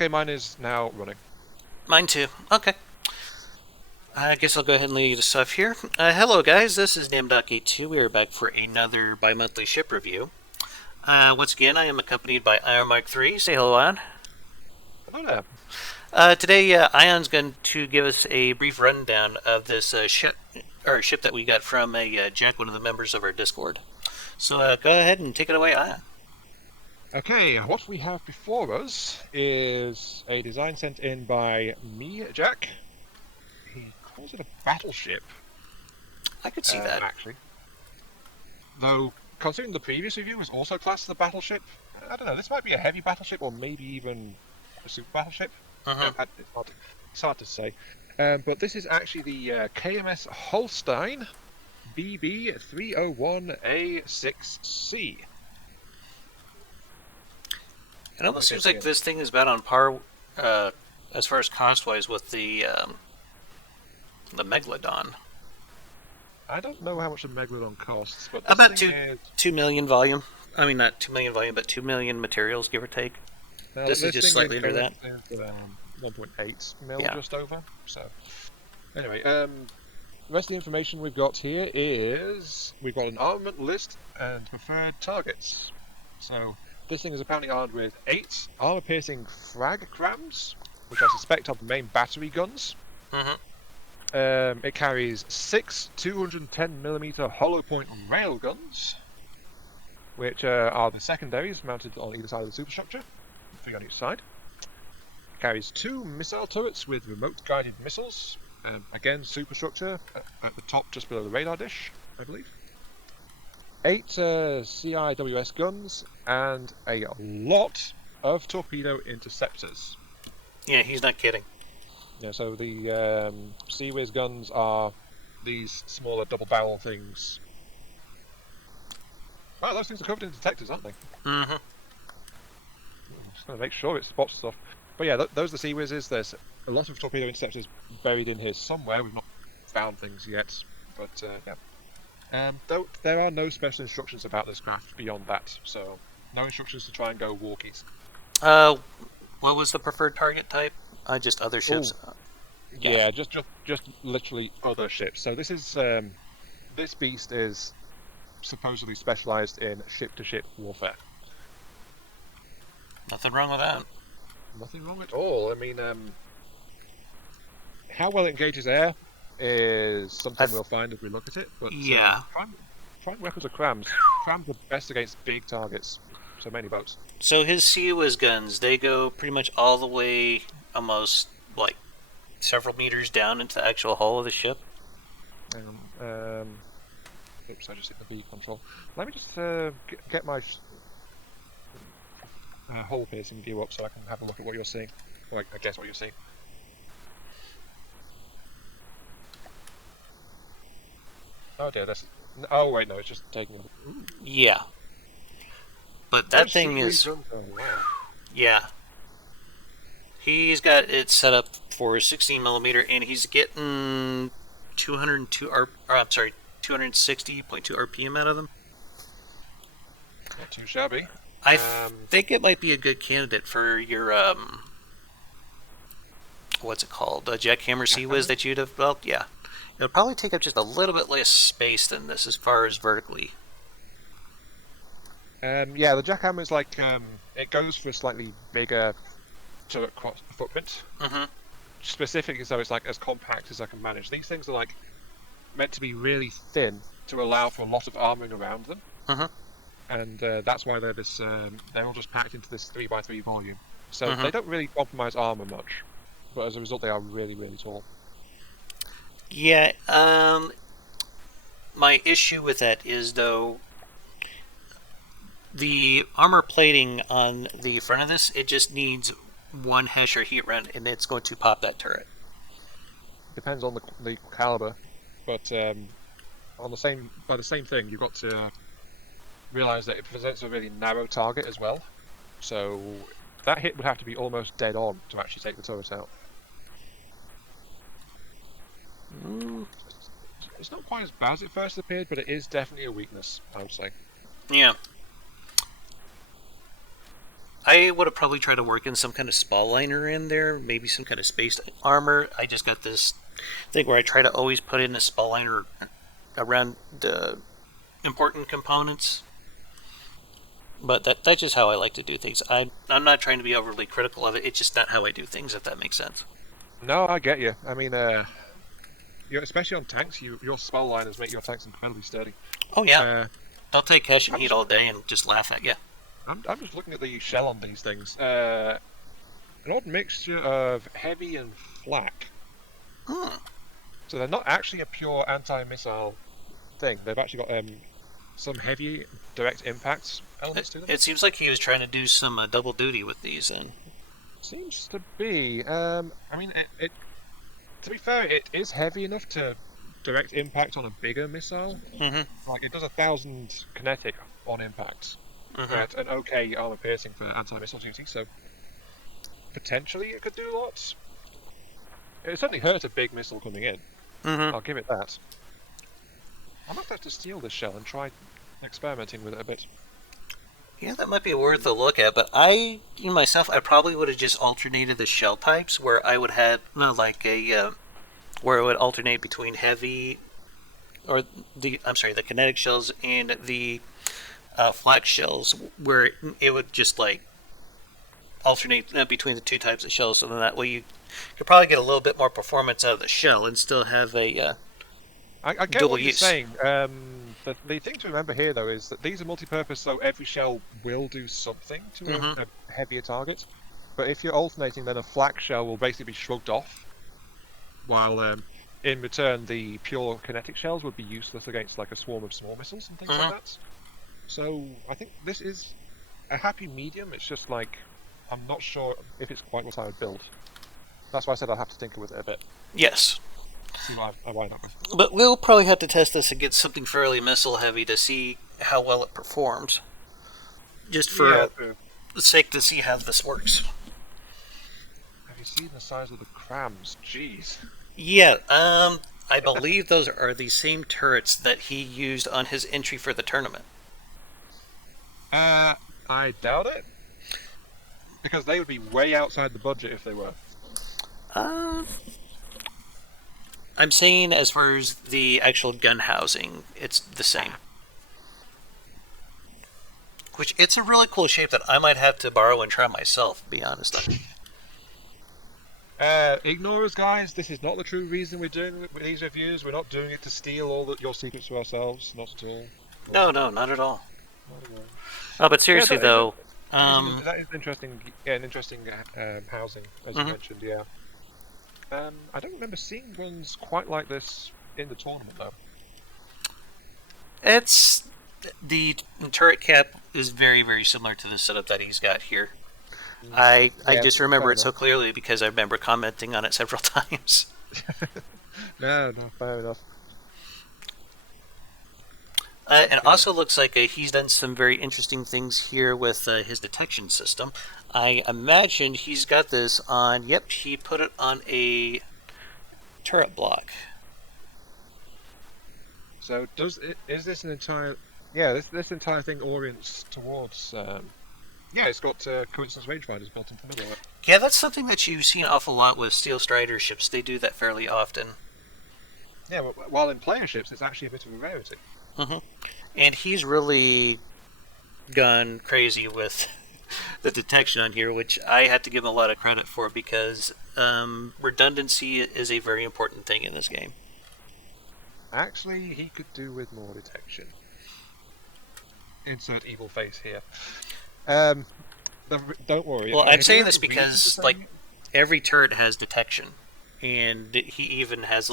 Okay, mine is now running. Mine too. Okay. I guess I'll go ahead and leave the stuff here. Hello, guys. This is Damaddok82. We are back for another bi-monthly ship review. Once again, I am accompanied by AiyonMk3. Say hello, Ion. Hello there. Today, Ion's going to give us a brief rundown of this ship that we got from Jack, one of the members of our Discord. So go ahead and take it away, Ion. Okay, what we have before us is a design sent in by me, Jack. He calls it a battleship. I could see that. Actually. Though, considering the previous review was also classed as a battleship, I don't know, this might be a heavy battleship or maybe even a super battleship. It's hard to say. But this is actually the KMS Holstine BB301A6C. It almost seems like this thing is about on par, as far as cost-wise, with the Megalodon. I don't know how much a Megalodon costs, but this about thing is... 2 million volume. I mean, not 2 million volume, but 2 million materials, give or take. This is just slightly under that. 1.8 mil, Yeah. just over. So, anyway, the rest of the information we've got here is we've got an armament list and preferred targets. So, this thing is apparently armed with 8 armor-piercing frag crams, which I suspect are the main battery guns. It carries 6 210mm hollow point railguns, which are the secondaries mounted on either side of the superstructure, 3 on each side. It carries 2 missile turrets with remote guided missiles, again superstructure at the top just below the radar dish, I believe. 8 CIWS guns and a lot of torpedo interceptors. Yeah, he's not kidding. Yeah, so the CIWS guns are these smaller double-barrel things. Wow, those things are covered in detectors, aren't they? Mm-hmm. Just going to make sure it spots stuff. But yeah, those are the CIWSs. There's a lot of torpedo interceptors buried in here somewhere. We've not found things yet, but yeah. Though there are no special instructions about this craft beyond that, so no instructions to try and go walkies. What was the preferred target type? Just other ships. Yeah, just literally other ships. So this is this beast is supposedly specialized in ship-to-ship warfare. Nothing wrong with that. Nothing wrong at all. I mean, how well it engages air is something we'll find as we look at it. But yeah, prime weapons are crams. Crams are best against big targets, so many boats. So his CIWS guns, they go pretty much all the way, almost like several meters down into the actual hull of the ship. Oops, I just hit the B control. Let me just get my hole piercing view up so I can have a look at what you're seeing. Or I guess what you're seeing. Oh dear, that's... Oh wait, no, it's just taking... Ooh. Yeah. But that thing is... Oh, wow. Yeah. He's got it set up for 16mm, and he's getting 260.2 RPM out of them. Not too shabby. I think it might be a good candidate for your what's it called? A jackhammer CIWS that you'd have developed. Yeah, it'll probably take up just a little bit less space than this as far as vertically. Yeah, the jackhammer is like it goes for a slightly bigger turret footprint. Specifically, so it's like as compact as I can manage. These things are like meant to be really thin to allow for a lot of armoring around them. And that's why they're this. They're all just packed into this 3x3 volume, so they don't really compromise armor much. But as a result, they are really, really tall. Yeah. My issue with that is though the armor plating on the front of this. It just needs one Hesher heat run, and it's going to pop that turret. Depends on the caliber, but on the same thing, you've got to realize that it presents a really narrow target as well. So that hit would have to be almost dead on to actually take the turret out. It's not quite as bad as it first appeared, but it is definitely a weakness, I would say. Yeah. I would have probably tried to work in some kind of spall liner in there, maybe some kind of space armor. I just got this thing where I try to always put in a spall liner around the important components. But that's just how I like to do things. I'm not trying to be overly critical of it. It's just not how I do things, if that makes sense. No, I get you. I mean, especially on tanks, your spell liners make your tanks incredibly sturdy. Oh, yeah. They'll take cash and heat all day and just laugh at you. I'm just looking at the shell on these things. An odd mixture of heavy and flak. So they're not actually a pure anti-missile thing. They've actually got some heavy direct impact elements to them. It seems like he was trying to do some double duty with these, and Seems to be. I mean, it. To be fair, it is heavy enough to direct impact on a bigger missile. Like it does 1,000 kinetic on impact, at an okay armor piercing for anti-missile duty. So potentially it could do lots. It certainly hurt a big missile coming in. I'll give it that. I might have to steal this shell and try experimenting with it a bit. Yeah, that might be worth a look at, but myself, I probably would have just alternated the shell types, where I would have, where it would alternate between heavy, the kinetic shells and the flak shells, where it would just, alternate between the two types of shells, so then that way you could probably get a little bit more performance out of the shell and still have a I get double what you're use. saying. The thing to remember here, though, is that these are multi-purpose, so every shell will do something to a heavier target. But if you're alternating, then a flak shell will basically be shrugged off, while in return the pure kinetic shells would be useless against like a swarm of small missiles and things like that. So I think this is a happy medium. It's just like I'm not sure if it's quite what I would build. That's why I said I'll have to tinker with it a bit. Yes. See what I wind up with. But we'll probably have to test this against something fairly missile heavy to see how well it performs. Just for the sake to see how this works. Have you seen the size of the crams? Jeez. Yeah, I believe those are the same turrets that he used on his entry for the tournament. I doubt it. Because they would be way outside the budget if they were. I'm saying as far as the actual gun housing, it's the same. Which, it's a really cool shape that I might have to borrow and try myself, to be honest. Ignore us, guys. This is not the true reason we're doing these reviews. We're not doing it to steal all your secrets to ourselves. Not at all. No, not at all. Oh, but seriously, though... that is interesting. Yeah, an interesting housing, as you mentioned, yeah. I don't remember seeing ones quite like this in the tournament, though. It's... The turret cap is very, very similar to the setup that he's got here. I just remember it so clearly because I remember commenting on it several times. No, fair enough. It also looks like he's done some very interesting things here with his detection system. I imagine he's got this on... Yep, he put it on a turret block. So is this an entire... Yeah, this entire thing orients towards... yeah, it's got coincidence rangefinders built into the middle of it. Yeah, that's something that you've seen an awful lot with Steel Strider ships. They do that fairly often. Yeah, but while in player ships, it's actually a bit of a rarity. And he's really gone crazy with the detection on here, which I had to give him a lot of credit for because redundancy is a very important thing in this game. Actually, he could do with more detection. Insert evil face here. Don't worry. Well, I'm saying this because every turret has detection, and he even has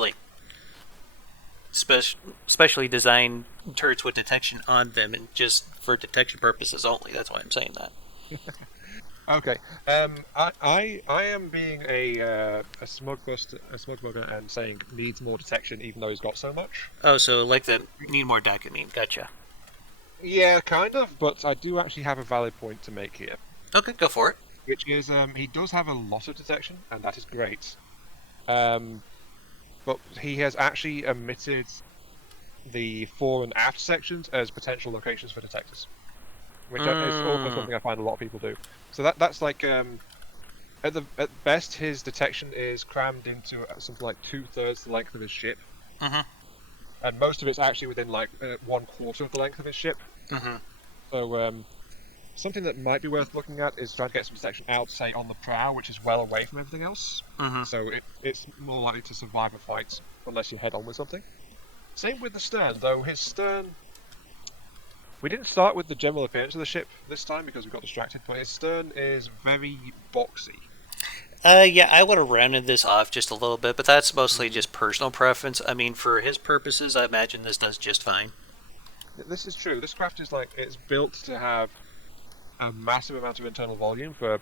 specially designed turrets with detection on them, and just for detection purposes only. That's why I'm saying that. Okay. I am being a smug bugger and saying needs more detection, even though he's got so much. Oh, so the need more dopamine. Gotcha. Yeah, kind of, but I do actually have a valid point to make here. Okay, go for it. Which is, he does have a lot of detection, and that is great. But he has actually omitted the fore and aft sections as potential locations for detectors. which is also something I find a lot of people do. So that's like at best his detection is crammed into something like 2/3 the length of his ship, and most of it's actually within like 1/4 of the length of his ship. So something that might be worth looking at is trying to get some detection out, say on the prow, which is well away from everything else. So it's more likely to survive a fight unless you head on with something. Same with the stern, though his stern. We didn't start with the general appearance of the ship this time because we got distracted, but his stern is very boxy. Yeah, I would have rounded this off just a little bit, but that's mostly just personal preference. I mean, for his purposes, I imagine this does just fine. This is true. This craft is like, it's built to have a massive amount of internal volume for,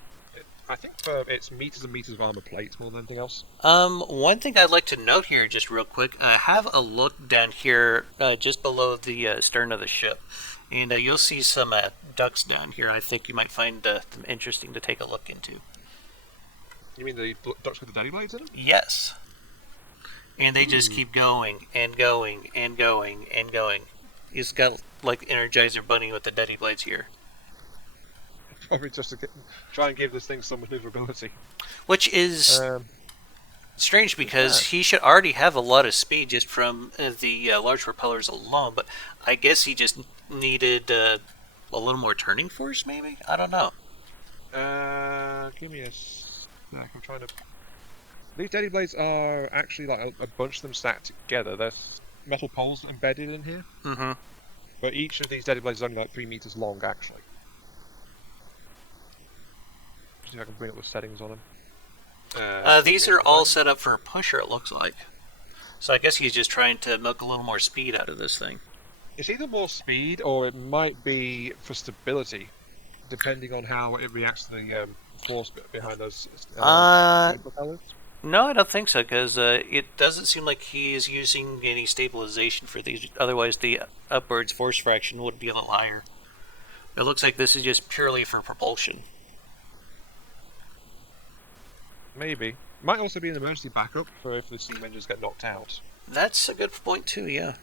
I think, for its meters and meters of armor plate more than anything else. One thing I'd like to note here, just real quick, have a look down here, just below the stern of the ship, and you'll see some ducts down here. I think you might find them interesting to take a look into. You mean the ducts with the daddy blades in them? Yes. And they just keep going and going and going and going. He's got like Energizer Bunny with the daddy blades here. Probably just to try and give this thing some maneuverability. Which is strange because he should already have a lot of speed just from the large propellers alone, but I guess he just needed a little more turning force, maybe? I don't know. Give me a sec. I'm trying to... These daddy blades are actually like a bunch of them stacked together. There's metal poles embedded in here. But each of these daddy blades is only like 3 meters long, actually. See if I can bring up the settings on them. These are all set up for a pusher, it looks like. So I guess he's just trying to milk a little more speed out of this thing. It's either more speed or it might be for stability, depending on how it reacts to the force behind those propellers. No, I don't think so, because it doesn't seem like he is using any stabilization for these. Otherwise, the upwards force fraction would be a little higher. It looks like this is just purely for propulsion. Maybe. Might also be an emergency backup for if the steam engines get knocked out. That's a good point, too, yeah.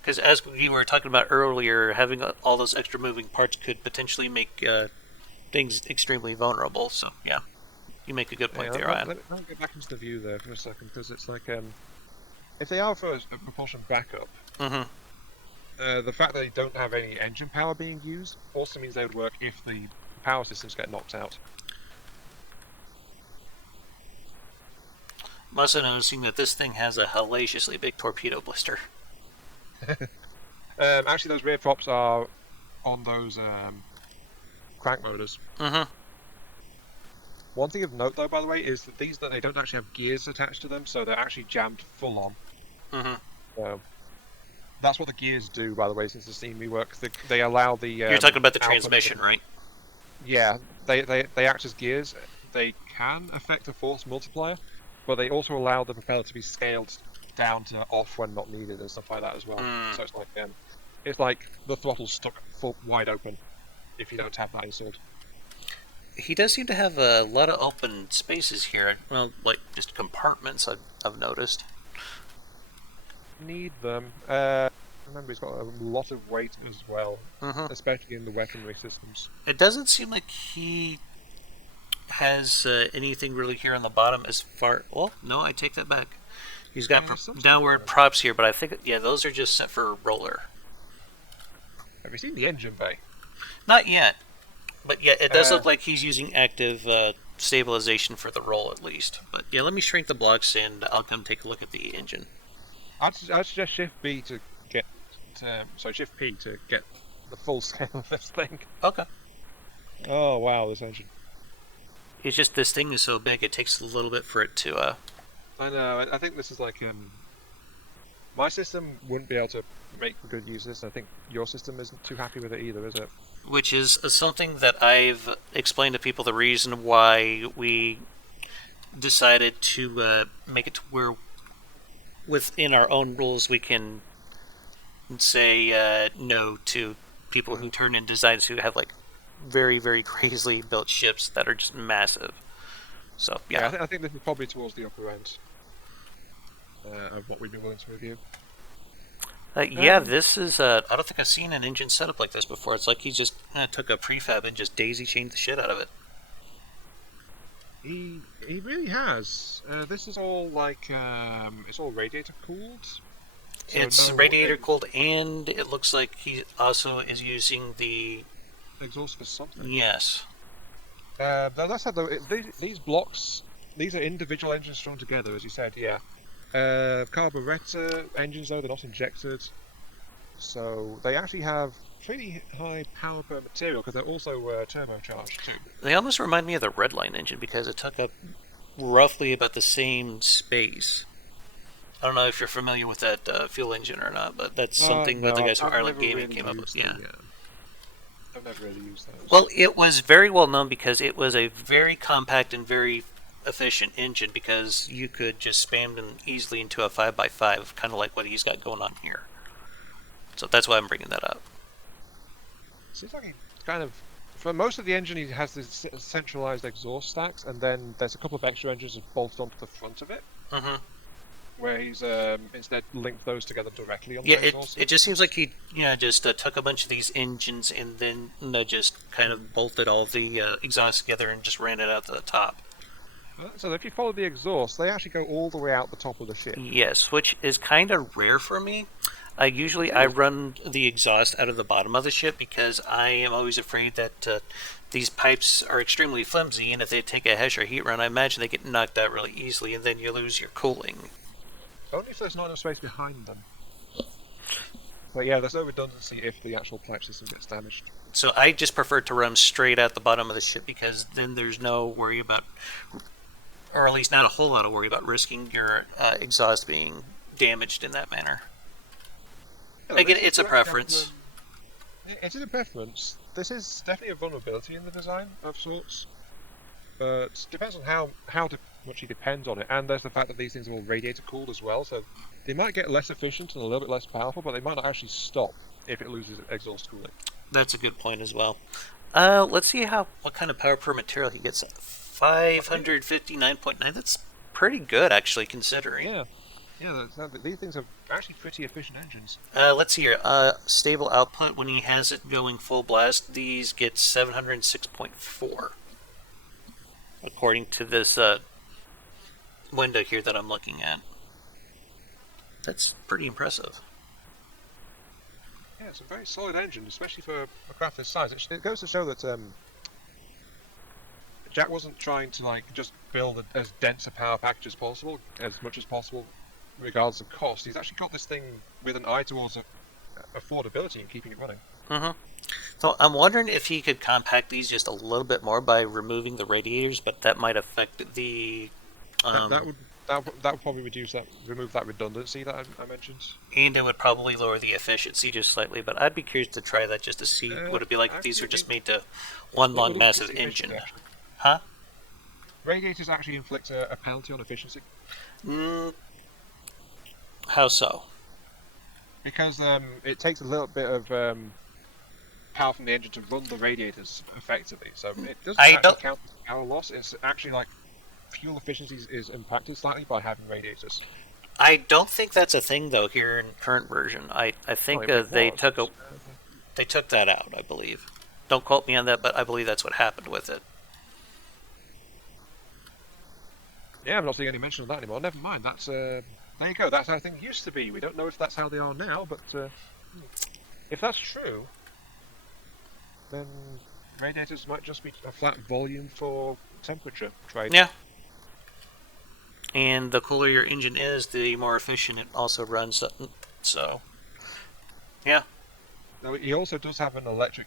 Because as we were talking about earlier, having all those extra moving parts could potentially make things extremely vulnerable, so yeah. You make a good point there, Ryan. Let me get back into the view there for a second, because it's like, if they are for a propulsion backup, the fact that they don't have any engine power being used also means they would work if the power systems get knocked out. I'm also noticing that this thing has a hellaciously big torpedo blister. Actually, those rear props are on those crank motors. One thing of note, though, by the way, is that they don't actually have gears attached to them, so they're actually jammed full on. So that's what the gears do, by the way, since the steam rework. They allow the... You're talking about the transmission, right? Yeah, they act as gears. They can affect the force multiplier, but they also allow the propeller to be scaled down to off when not needed and stuff like that as well. So it's like the throttle's stuck wide open if you don't have that installed. He does seem to have a lot of open spaces here. Well, like just compartments, I've noticed. Need them. Remember, he's got a lot of weight as well, especially in the weaponry systems. It doesn't seem like he has anything really here on the bottom as far... Well, no, I take that back. He's got downward props here, but I think, yeah, those are just set for roller. Have you seen the engine bay? Not yet. But yeah, it does look like he's using active stabilization for the roll at least. But yeah, let me shrink the blocks and I'll come take a look at the engine. I'd suggest Shift B to get... Shift P to get the full scale of this thing. Okay. Oh, wow, this engine. It's just this thing is so big, it takes a little bit for it to... I know, I think this is like... my system wouldn't be able to make good use of this. I think your system isn't too happy with it either, is it? Which is something that I've explained to people the reason why we decided to make it to where within our own rules we can say no to people who turn in designs who have like very, very crazily built ships that are just massive. So, yeah. I think this is probably towards the upper end of what we'd be willing to review. Yeah, this is. I don't think I've seen an engine setup like this before. It's like he just took a prefab and just daisy chained the shit out of it. He really has. This is all like it's all radiator cooled. So It's no radiator cooled, and it looks like he also is using the exhaust for something. yes. That's how though. These blocks, these are individual engines strung together, as you said. Yeah. Carburetor engines though, they're not injected, so they actually have pretty high power per material because they're also turbocharged too. They almost remind me of the Redline engine because it took up roughly about the same space. I don't know if you're familiar with that fuel engine or not, but that's something that the guys from Ireland Gaming came up with. Yeah. I've never really used those. Well, it was very well known because it was a very compact and very efficient engine because you could just spam them easily into a 5x5, kind of like what he's got going on here. So that's why I'm bringing that up. Seems like he kind of, for most of the engine, he has this centralized exhaust stacks, and then there's a couple of extra engines just bolted onto the front of it. Mm-hmm. Where he's instead linked those together directly on the Yeah, exhaust. it just seems like he just took a bunch of these engines and then just kind of bolted all the exhausts together and just ran it out to the top. So if you follow the exhaust, they actually go all the way out the top of the ship. Yes, which is kind of rare for me. Usually I run the exhaust out of the bottom of the ship because I am always afraid that these pipes are extremely flimsy, and if they take a HESH or heat run, I imagine they get knocked out really easily, and then you lose your cooling. Only if there's not enough space behind them. But yeah, there's no redundancy if the actual pipe system gets damaged. So I just prefer to run straight out the bottom of the ship because then there's no worry about, or at least not a whole lot of worry about risking your exhaust being damaged in that manner. Again, it's a preference. It's a preference. This is definitely a vulnerability in the design of sorts. But depends on how much it depends on it. And there's the fact that these things are all radiator cooled as well, so they might get less efficient and a little bit less powerful, but they might not actually stop if it loses exhaust cooling. That's a good point as well. Let's see what kind of power per material he gets. 559.9. That's pretty good, actually, considering. Yeah. Yeah, these things are actually pretty efficient engines. Let's see here. Stable output, when he has it going full blast, these get 706.4. According to this window here that I'm looking at. That's pretty impressive. Yeah, it's a very solid engine, especially for a craft this size. It goes to show that Jack wasn't trying to just build as dense a power package as possible, as much as possible, regardless of cost. He's actually got this thing with an eye towards affordability and keeping it running. Mm-hmm. So I'm wondering if he could compact these just a little bit more by removing the radiators, but that might affect the. That would probably remove that redundancy that I mentioned. And it would probably lower the efficiency just slightly, but I'd be curious to try that just to see what it'd be like if these were just made to one long massive engine. Huh? Radiators actually inflict a penalty on efficiency. How so? Because it takes a little bit of power from the engine to run the radiators effectively, so it doesn't actually count as power loss. It's actually fuel efficiency is impacted slightly by having radiators. I don't think that's a thing though here in current version. I think they took that out. I believe. Don't quote me on that, but I believe that's what happened with it. Yeah, I'm not seeing any mention of that anymore. Never mind. That's there you go. That's how things used to be. We don't know if that's how they are now, but if that's true, then radiators might just be a flat volume for temperature trade. Yeah. And the cooler your engine is, the more efficient it also runs. So, yeah. Now, he also does have an electric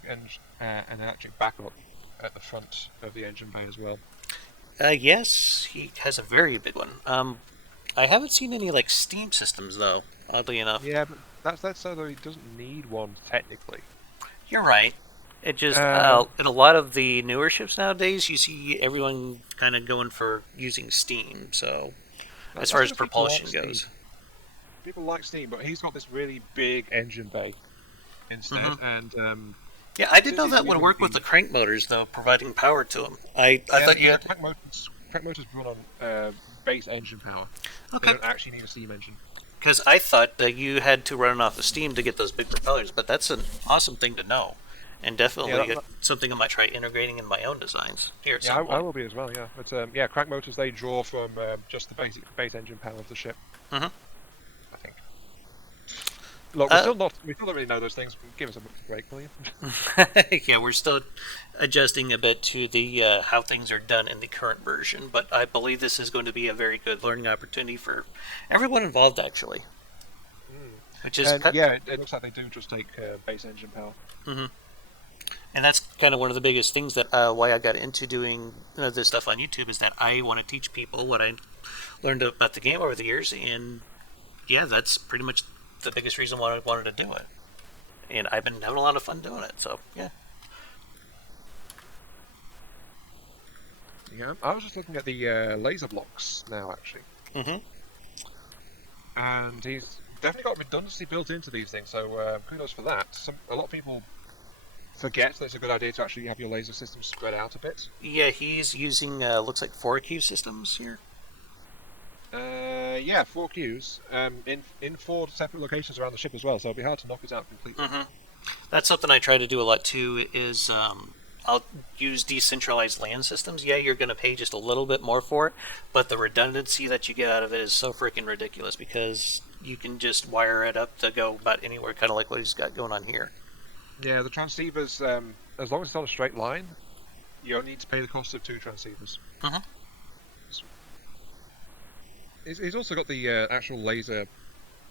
backup at the front of the engine bay as well. Yes, he has a very big one. I haven't seen any steam systems though. Oddly enough. Yeah, but that's so that he doesn't need one technically. You're right. It just in a lot of the newer ships nowadays, you see everyone kind of going for using steam. So, as far as propulsion goes, people like steam, but he's got this really big engine bay instead, and yeah, I didn't know that would work with the crank motors though, providing power to them. I thought you had crank motors run on base engine power. Okay. They don't actually need a steam engine. Because I thought that you had to run off the steam to get those big propellers, but that's an awesome thing to know. And definitely something I might try integrating in my own designs here at some I point. will be as well. Yeah, but yeah, crank motors they draw from just the basic base engine power of the ship. Mm-hmm. I think. Look, we still don't really know those things. Give us a break, will you? Yeah, we're still adjusting a bit to the how things are done in the current version, but I believe this is going to be a very good learning opportunity for everyone involved, actually. Which is yeah, it looks like they do just take base engine power. Mm-hmm. And that's kind of one of the biggest things that why I got into doing this stuff on YouTube is that I want to teach people what I learned about the game over the years, and yeah, that's pretty much the biggest reason why I wanted to do it. And I've been having a lot of fun doing it, so yeah. Yeah, I was just looking at the laser blocks now, actually. Mm-hmm. And he's definitely got redundancy built into these things, so kudos for that. A lot of people forget that it's a good idea to actually have your laser system spread out a bit. Yeah, he's using looks like 4Q systems here. Yeah, 4 Qs in 4 separate locations around the ship as well, so it'll be hard to knock it out completely. Mm-hmm. That's something I try to do a lot too. Is I'll use decentralized LAN systems. Yeah, you're going to pay just a little bit more for it, but the redundancy that you get out of it is so freaking ridiculous because you can just wire it up to go about anywhere, kind of like what he's got going on here. Yeah, the transceivers, as long as it's on a straight line, you only need to pay the cost of 2 transceivers. Mm-hmm. He's also got the actual laser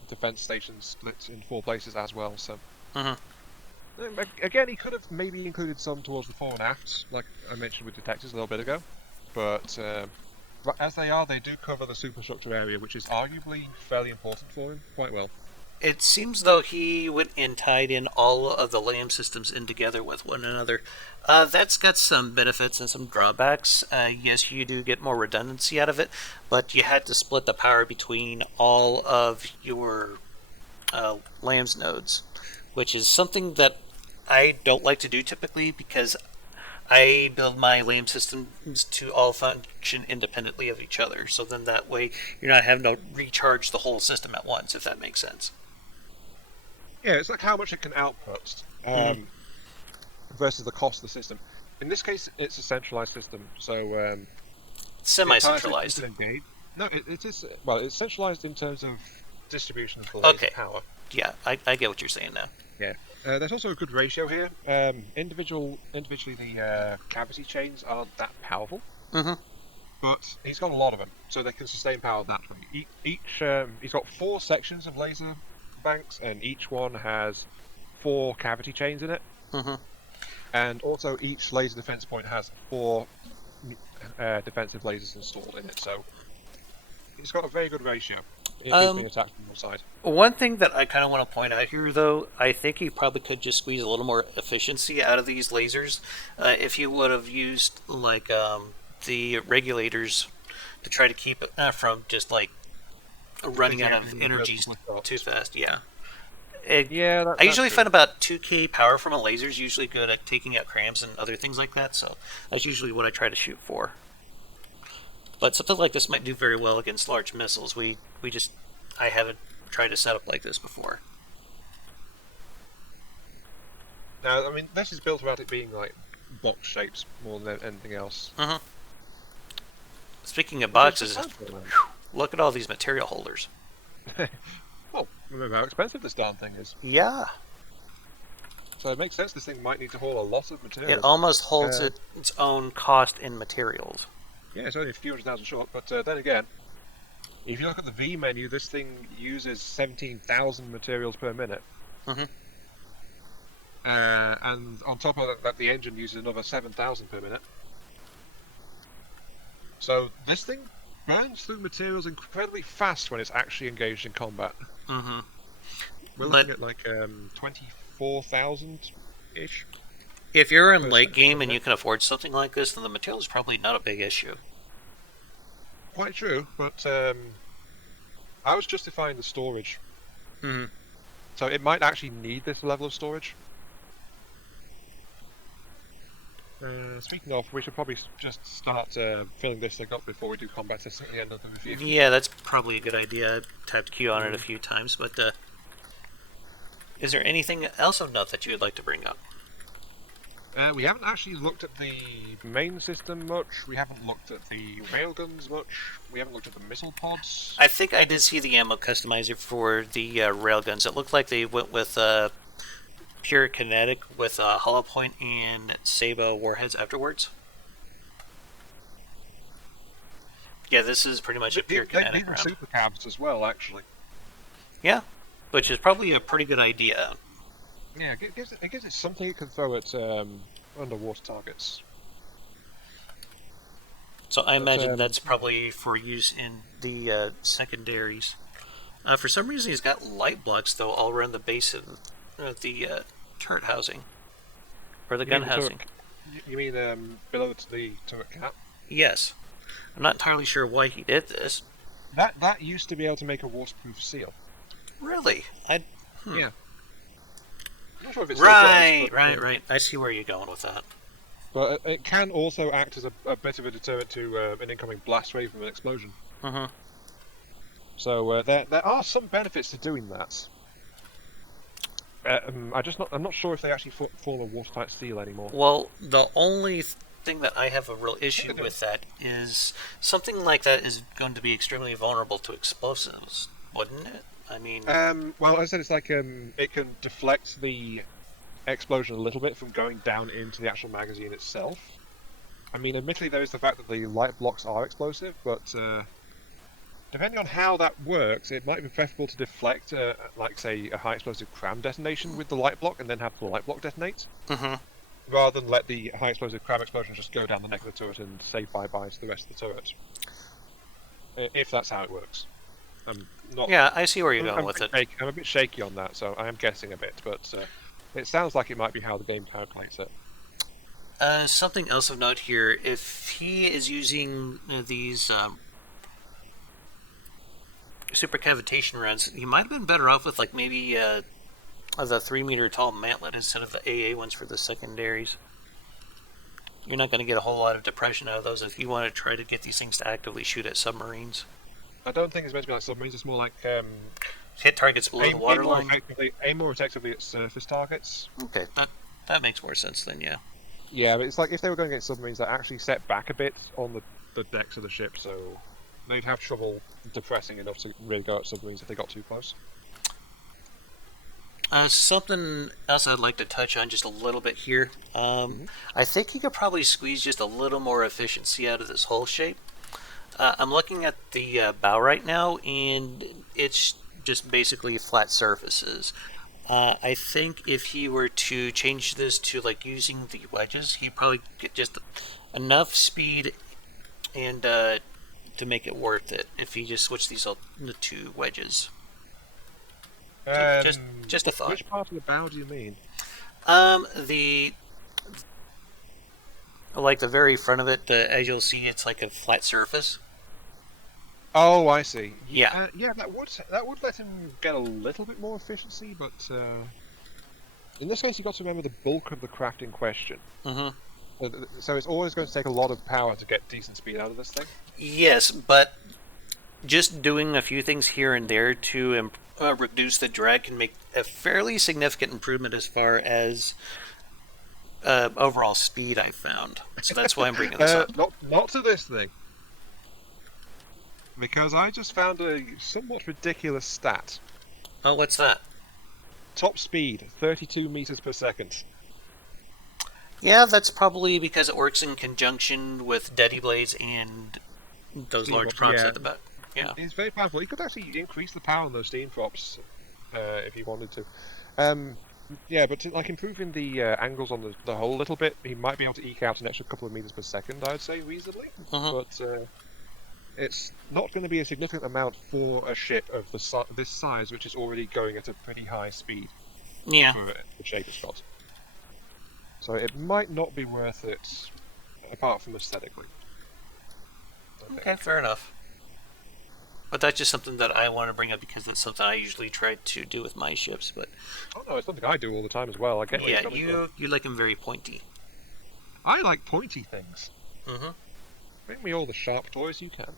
defense station split in 4 places as well, so... Mm-hmm. Again, he could have maybe included some towards the fore and aft, like I mentioned with detectors a little bit ago. But as they are, they do cover the superstructure area, which is arguably fairly important for him, quite well. It seems though he went and tied in all of the LAM systems in together with one another. That's got some benefits and some drawbacks. Yes, you do get more redundancy out of it, but you had to split the power between all of your LAM's nodes, which is something that I don't like to do typically because I build my LAM systems to all function independently of each other. So then that way you're not having to recharge the whole system at once, if that makes sense. Yeah, it's like how much it can output versus the cost of the system. In this case, it's a centralized system, so semi-centralized. No, it is. Well, it's centralized in terms of distribution of the laser power. Yeah, I get what you're saying now. Yeah. There's also a good ratio here. Individually, the cavity chains aren't that powerful, but he's got a lot of them, so they can sustain power that way. He's got 4 sections of laser banks, and each one has 4 cavity chains in it. And also, each laser defense point has 4 defensive lasers installed in it, so it's got a very good ratio. He's being attacked from one side. One thing that I kind of want to point out here, though, I think he probably could just squeeze a little more efficiency out of these lasers if you would have used like the regulators to try to keep it from just like running out of energy too fast. Yeah. I usually find about 2K power from a laser is usually good at taking out crams and other things like that, so that's usually what I try to shoot for. But something like this might do very well against large missiles. I haven't tried a setup like this before. Now, I mean, this is built around it being like box shapes more than anything else. Speaking of boxes, look at all these material holders. Well, remember how expensive this darn thing is. Yeah. So it makes sense this thing might need to haul a lot of material. It almost holds its own cost in materials. Yeah, it's only a few 100,000 short, but then again, if you look at the V menu, this thing uses 17,000 materials per minute. And on top of that, the engine uses another 7,000 per minute. So this thing burns through materials incredibly fast when it's actually engaged in combat. We're looking at like 24,000-ish. If you're in late game and you can afford something like this, then the material is probably not a big issue. Quite true, but I was justifying the storage. So it might actually need this level of storage. Speaking of, we should probably just start filling this thing up before we do combat testing at the end of the review. Yeah, that's probably a good idea. I tapped Q on it a few times, but is there anything else of note that you would like to bring up? We haven't actually looked at the main system much. We haven't looked at the railguns much. We haven't looked at the missile pods. I think I did see the ammo customizer for the railguns. It looked like they went with pure kinetic with hollow point and Sabo warheads afterwards. Yeah, this is pretty much a pure kinetic round. Super cabs as well, actually. Yeah, which is probably a pretty good idea. Yeah, it gives it something it can throw at underwater targets. So I imagine that's probably for use in the secondaries. For some reason, he's got light blocks, though, all around the base of the turret housing. Or the gun housing. You mean below the turret cap? Yes. I'm not entirely sure why he did this. That used to be able to make a waterproof seal. Really? Yeah. I'm not sure if it's Right. I see where you're going with that. But it can also act as a bit of a deterrent to an incoming blast wave from an explosion. Mm-hmm. So there are some benefits to doing that. I'm not sure if they actually form a watertight seal anymore. Well, the only thing that I have a real issue with that is something like that is going to be extremely vulnerable to explosives, wouldn't it? I mean... well, as I said, it's like it can deflect the explosion a little bit from going down into the actual magazine itself. I mean, admittedly, there is the fact that the light blocks are explosive, but depending on how that works, it might be preferable to deflect, like, say, a high explosive cram detonation with the light block and then have the light block detonate. Mm-hmm. Rather than let the high explosive cram explosion just go down the neck of the turret and say bye-bye to the rest of the turret. If that's how it works. Yeah, I see where you're going with it. I'm a bit shaky on that, so I am guessing a bit, but it sounds like it might be how the game calculates it. Something else of note here, if he is using these super cavitation runs, he might have been better off with like maybe the 3-meter tall mantlet instead of the AA ones for the secondaries. You're not going to get a whole lot of depression out of those if you want to try to get these things to actively shoot at submarines. I don't think it's meant to be like submarines, it's more like... hit targets below the waterline? Aim more effectively at surface targets. Okay, that makes more sense then, yeah. Yeah, but it's like if they were going against submarines that actually set back a bit on the decks of the ship, so they'd have trouble depressing enough to really go at submarines if they got too close. Something else I'd like to touch on just a little bit here. I think you could probably squeeze just a little more efficiency out of this hull shape. I'm looking at the bow right now, and it's just basically flat surfaces. I think if he were to change this to like using the wedges, he'd probably get just enough speed and to make it worth it if he just switched these up to wedges. Just a thought. Which part of the bow do you mean? The very front of it. As you'll see, it's like a flat surface. Oh, I see. Yeah. Yeah, that would let him get a little bit more efficiency, but in this case, you've got to remember the bulk of the craft in question. Mm-hmm. So it's always going to take a lot of power to get decent speed out of this thing. Yes, but just doing a few things here and there to reduce the drag can make a fairly significant improvement as far as overall speed, I found. So that's why I'm bringing this up. Not to this thing. Because I just found a somewhat ridiculous stat. Oh, what's that? Top speed, 32 meters per second. Yeah, that's probably because it works in conjunction with Daddy Blades and those Steam large props, props at the back. Yeah. It's very powerful. You could actually increase the power on those steam props if you wanted to. Yeah, but like improving the angles on the hull a little bit, he might be able to eke out an extra couple of meters per second, I'd say, reasonably. Uh-huh. But it's not going to be a significant amount for a ship of this size, which is already going at a pretty high speed. Yeah. For the shape it's got. So it might not be worth it, apart from aesthetically. Okay, fair enough. But that's just something that I want to bring up because it's something I usually try to do with my ships. But oh no, it's something I do all the time as well. I get yeah, you like them very pointy. I like pointy things. Mm-hmm. Bring me all the sharp toys you can.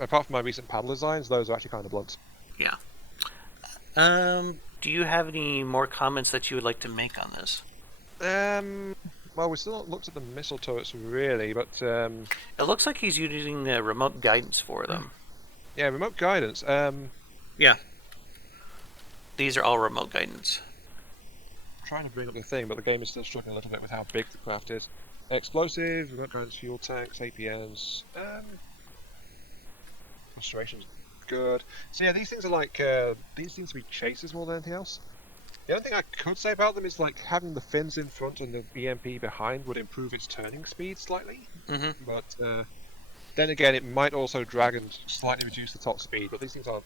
Apart from my recent paddle designs, those are actually kind of blunt. Yeah. Do you have any more comments that you would like to make on this? Well, we still not looked at the missile turrets really, but It looks like he's using the remote guidance for them. yeah, remote guidance. Yeah. These are all remote guidance. I'm trying to bring up the thing, but the game is still struggling a little bit with how big the craft is. Explosives, remote guidance, fuel tanks, APNs. Restoration's good. So yeah, these things are like these seem to be chasers more than anything else. The only thing I could say about them is like having the fins in front and the EMP behind would improve its turning speed slightly. Mm-hmm. But then again, it might also drag and slightly reduce the top speed. But these things aren't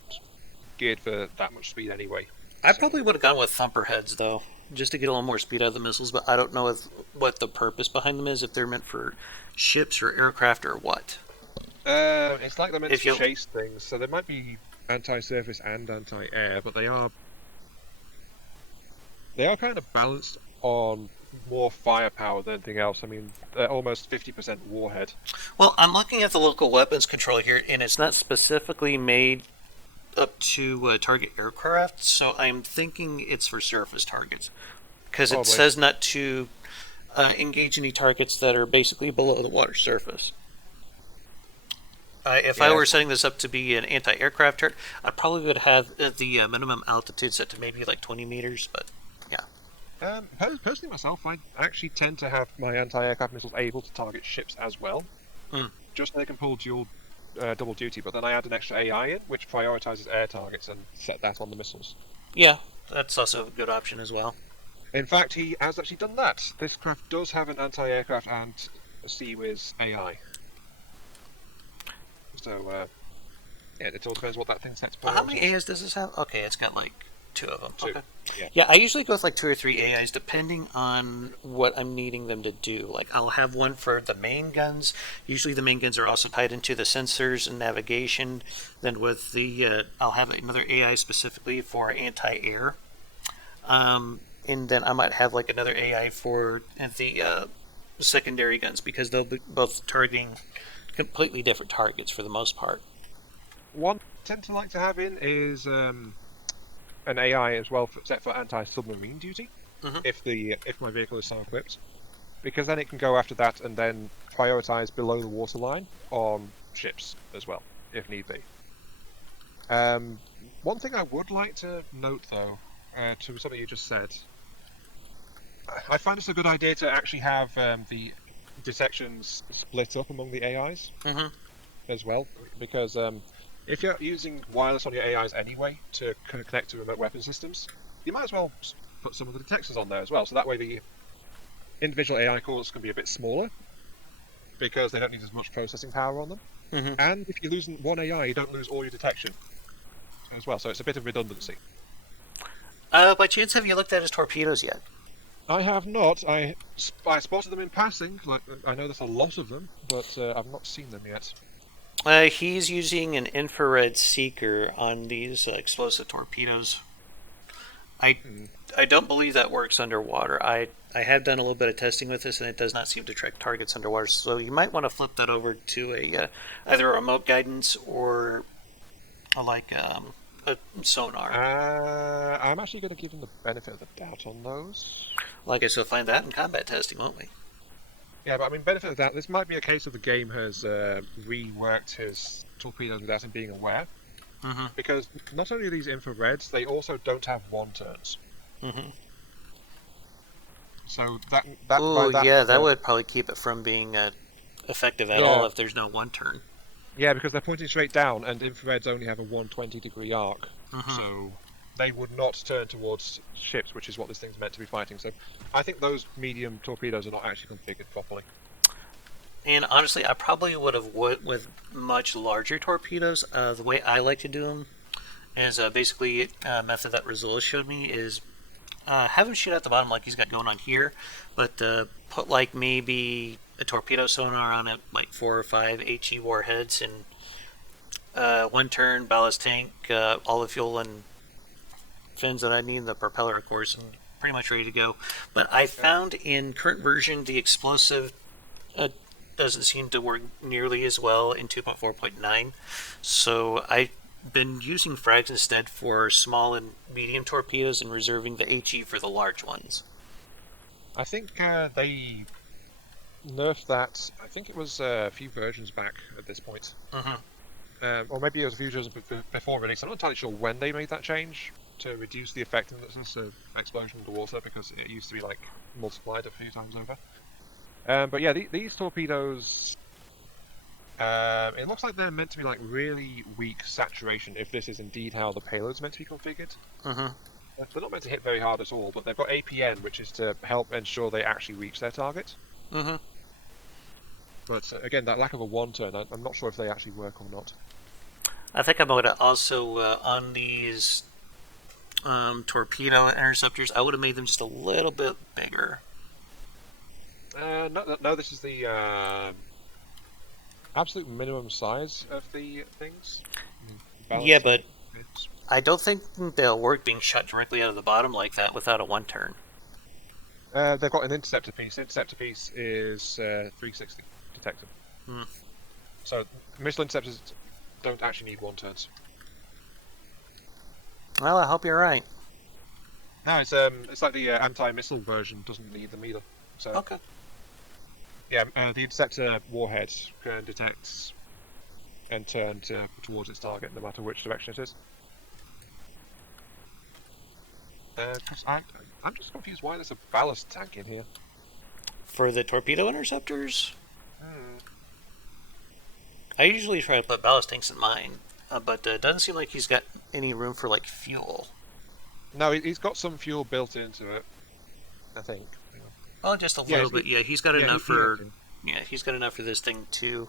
geared for that much speed anyway. I probably would have gone with thumper heads though, just to get a little more speed out of the missiles. But I don't know what the purpose behind them is. If they're meant for ships or aircraft or what. It's like they're meant to chase things, so they might be anti-surface and anti-air, but they are kind of balanced on more firepower than anything else. I mean, they're almost 50% warhead. Well, I'm looking at the local weapons controller here, and it's not specifically made up to target aircraft, so I'm thinking it's for surface targets. Because it says not to engage any targets that are basically below the water surface. If I were setting this up to be an anti-aircraft turret, I probably would have the minimum altitude set to maybe like 20 meters, but yeah. Personally myself, I actually tend to have my anti-aircraft missiles able to target ships as well. Just so they can pull double duty, but then I add an extra AI in, which prioritizes air targets and set that on the missiles. Yeah, that's also a good option as well. In fact, he has actually done that. This craft does have an anti-aircraft and a Sea-Wiz AI. So, yeah, it all depends what that thing sets for. How many AIs does this have? Okay, it's got like 2 of them. 2. Okay. Yeah, I usually go with like 2 or 3 AIs depending on what I'm needing them to do. Like, I'll have one for the main guns. Usually the main guns are also tied into the sensors and navigation. Then with the, I'll have another AI specifically for anti-air. And then I might have like another AI for the secondary guns because they'll be both targeting completely different targets for the most part. One I tend to like to have in is an AI as well set for anti-submarine duty, if my vehicle is so equipped, because then it can go after that and then prioritize below the waterline on ships as well, if need be. One thing I would like to note though, to something you just said, I find it's a good idea to actually have the detections split up among the AIs as well, because if you're using wireless on your AIs anyway to connect to remote weapon systems, you might as well put some of the detectors on there as well, so that way the individual AI cores can be a bit smaller because they don't need as much processing power on them. And if you lose one AI, you don't lose all your detection as well, so it's a bit of redundancy. By chance, have you looked at his torpedoes yet? I have not. I spotted them in passing. Like, I know there's a lot of them, but I've not seen them yet. He's using an infrared seeker on these explosive torpedoes. I don't believe that works underwater. I have done a little bit of testing with this, and it does not seem to track targets underwater. So you might want to flip that over to a either a remote guidance or a sonar. I'm actually going to give him the benefit of the doubt on those. Well, I guess we'll find that in combat testing, won't we? Yeah, but I mean, benefit of that, this might be a case of the game has reworked his torpedoes without him being aware. Because not only are these infrareds, they also don't have one turns. So that would probably keep it from being effective at all if there's no one turn. Yeah, because they're pointing straight down, and infrareds only have a 120-degree arc, so they would not turn towards ships, which is what this thing's meant to be fighting. So I think those medium torpedoes are not actually configured properly. And honestly, I probably would have went with much larger torpedoes. The way I like to do them is basically a method that Rizzolo showed me is have him shoot at the bottom like he's got going on here, but put like maybe a torpedo sonar on it, like 4 or 5 HE warheads, and 1 turn, ballast tank, all the fuel and fins that I need, the propeller, of course, and pretty much ready to go. But I found in current version the explosive doesn't seem to work nearly as well in 2.4.9. So I've been using frags instead for small and medium torpedoes and reserving the HE for the large ones. I think they nerfed that. I think it was a few versions back at this point. Or maybe it was a few versions before release. I'm not entirely sure when they made that change to reduce the effectiveness of explosion into water, because it used to be like multiplied a few times over. But yeah, these torpedoes, it looks like they're meant to be like really weak saturation if this is indeed how the payload's meant to be configured. They're not meant to hit very hard at all, but they've got APN, which is to help ensure they actually reach their target. But again, that lack of a one turn, I'm not sure if they actually work or not. I think I'm going to also, on these torpedo interceptors, I would have made them just a little bit bigger. No, this is the absolute minimum size of the things. Yeah, but I don't think they'll work being shot directly out of the bottom like that without a one turn. They've got an interceptor piece. The interceptor piece is 360 detected. So missile interceptors don't actually need one turns. Well, I hope you're right. No, it's like the anti-missile version doesn't need them either. So okay. Yeah, the interceptor warhead can detect and turn towards its target, no matter which direction it is. I'm just confused why there's a ballast tank in here. For the torpedo interceptors? I usually try to put ballast tanks in mine, but it doesn't seem like he's got any room for like fuel. No, he's got some fuel built into it, I think. Oh, just a little bit. Yeah, he's got enough for. Yeah, he's got enough for this thing too.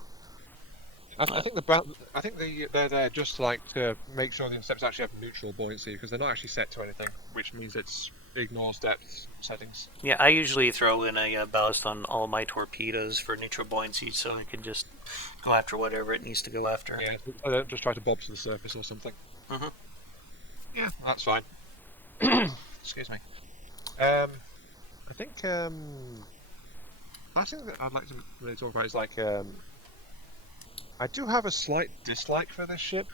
I think they're there just like to make sure the interceptors actually have neutral buoyancy, because they're not actually set to anything, which means it ignores depth settings. Yeah, I usually throw in a ballast on all my torpedoes for neutral buoyancy, so it can just go after whatever it needs to go after. Yeah, I don't just try to bob to the surface or something. Yeah, that's fine. Excuse me. I think last thing that I'd like to really talk about is like I do have a slight dislike for this ship.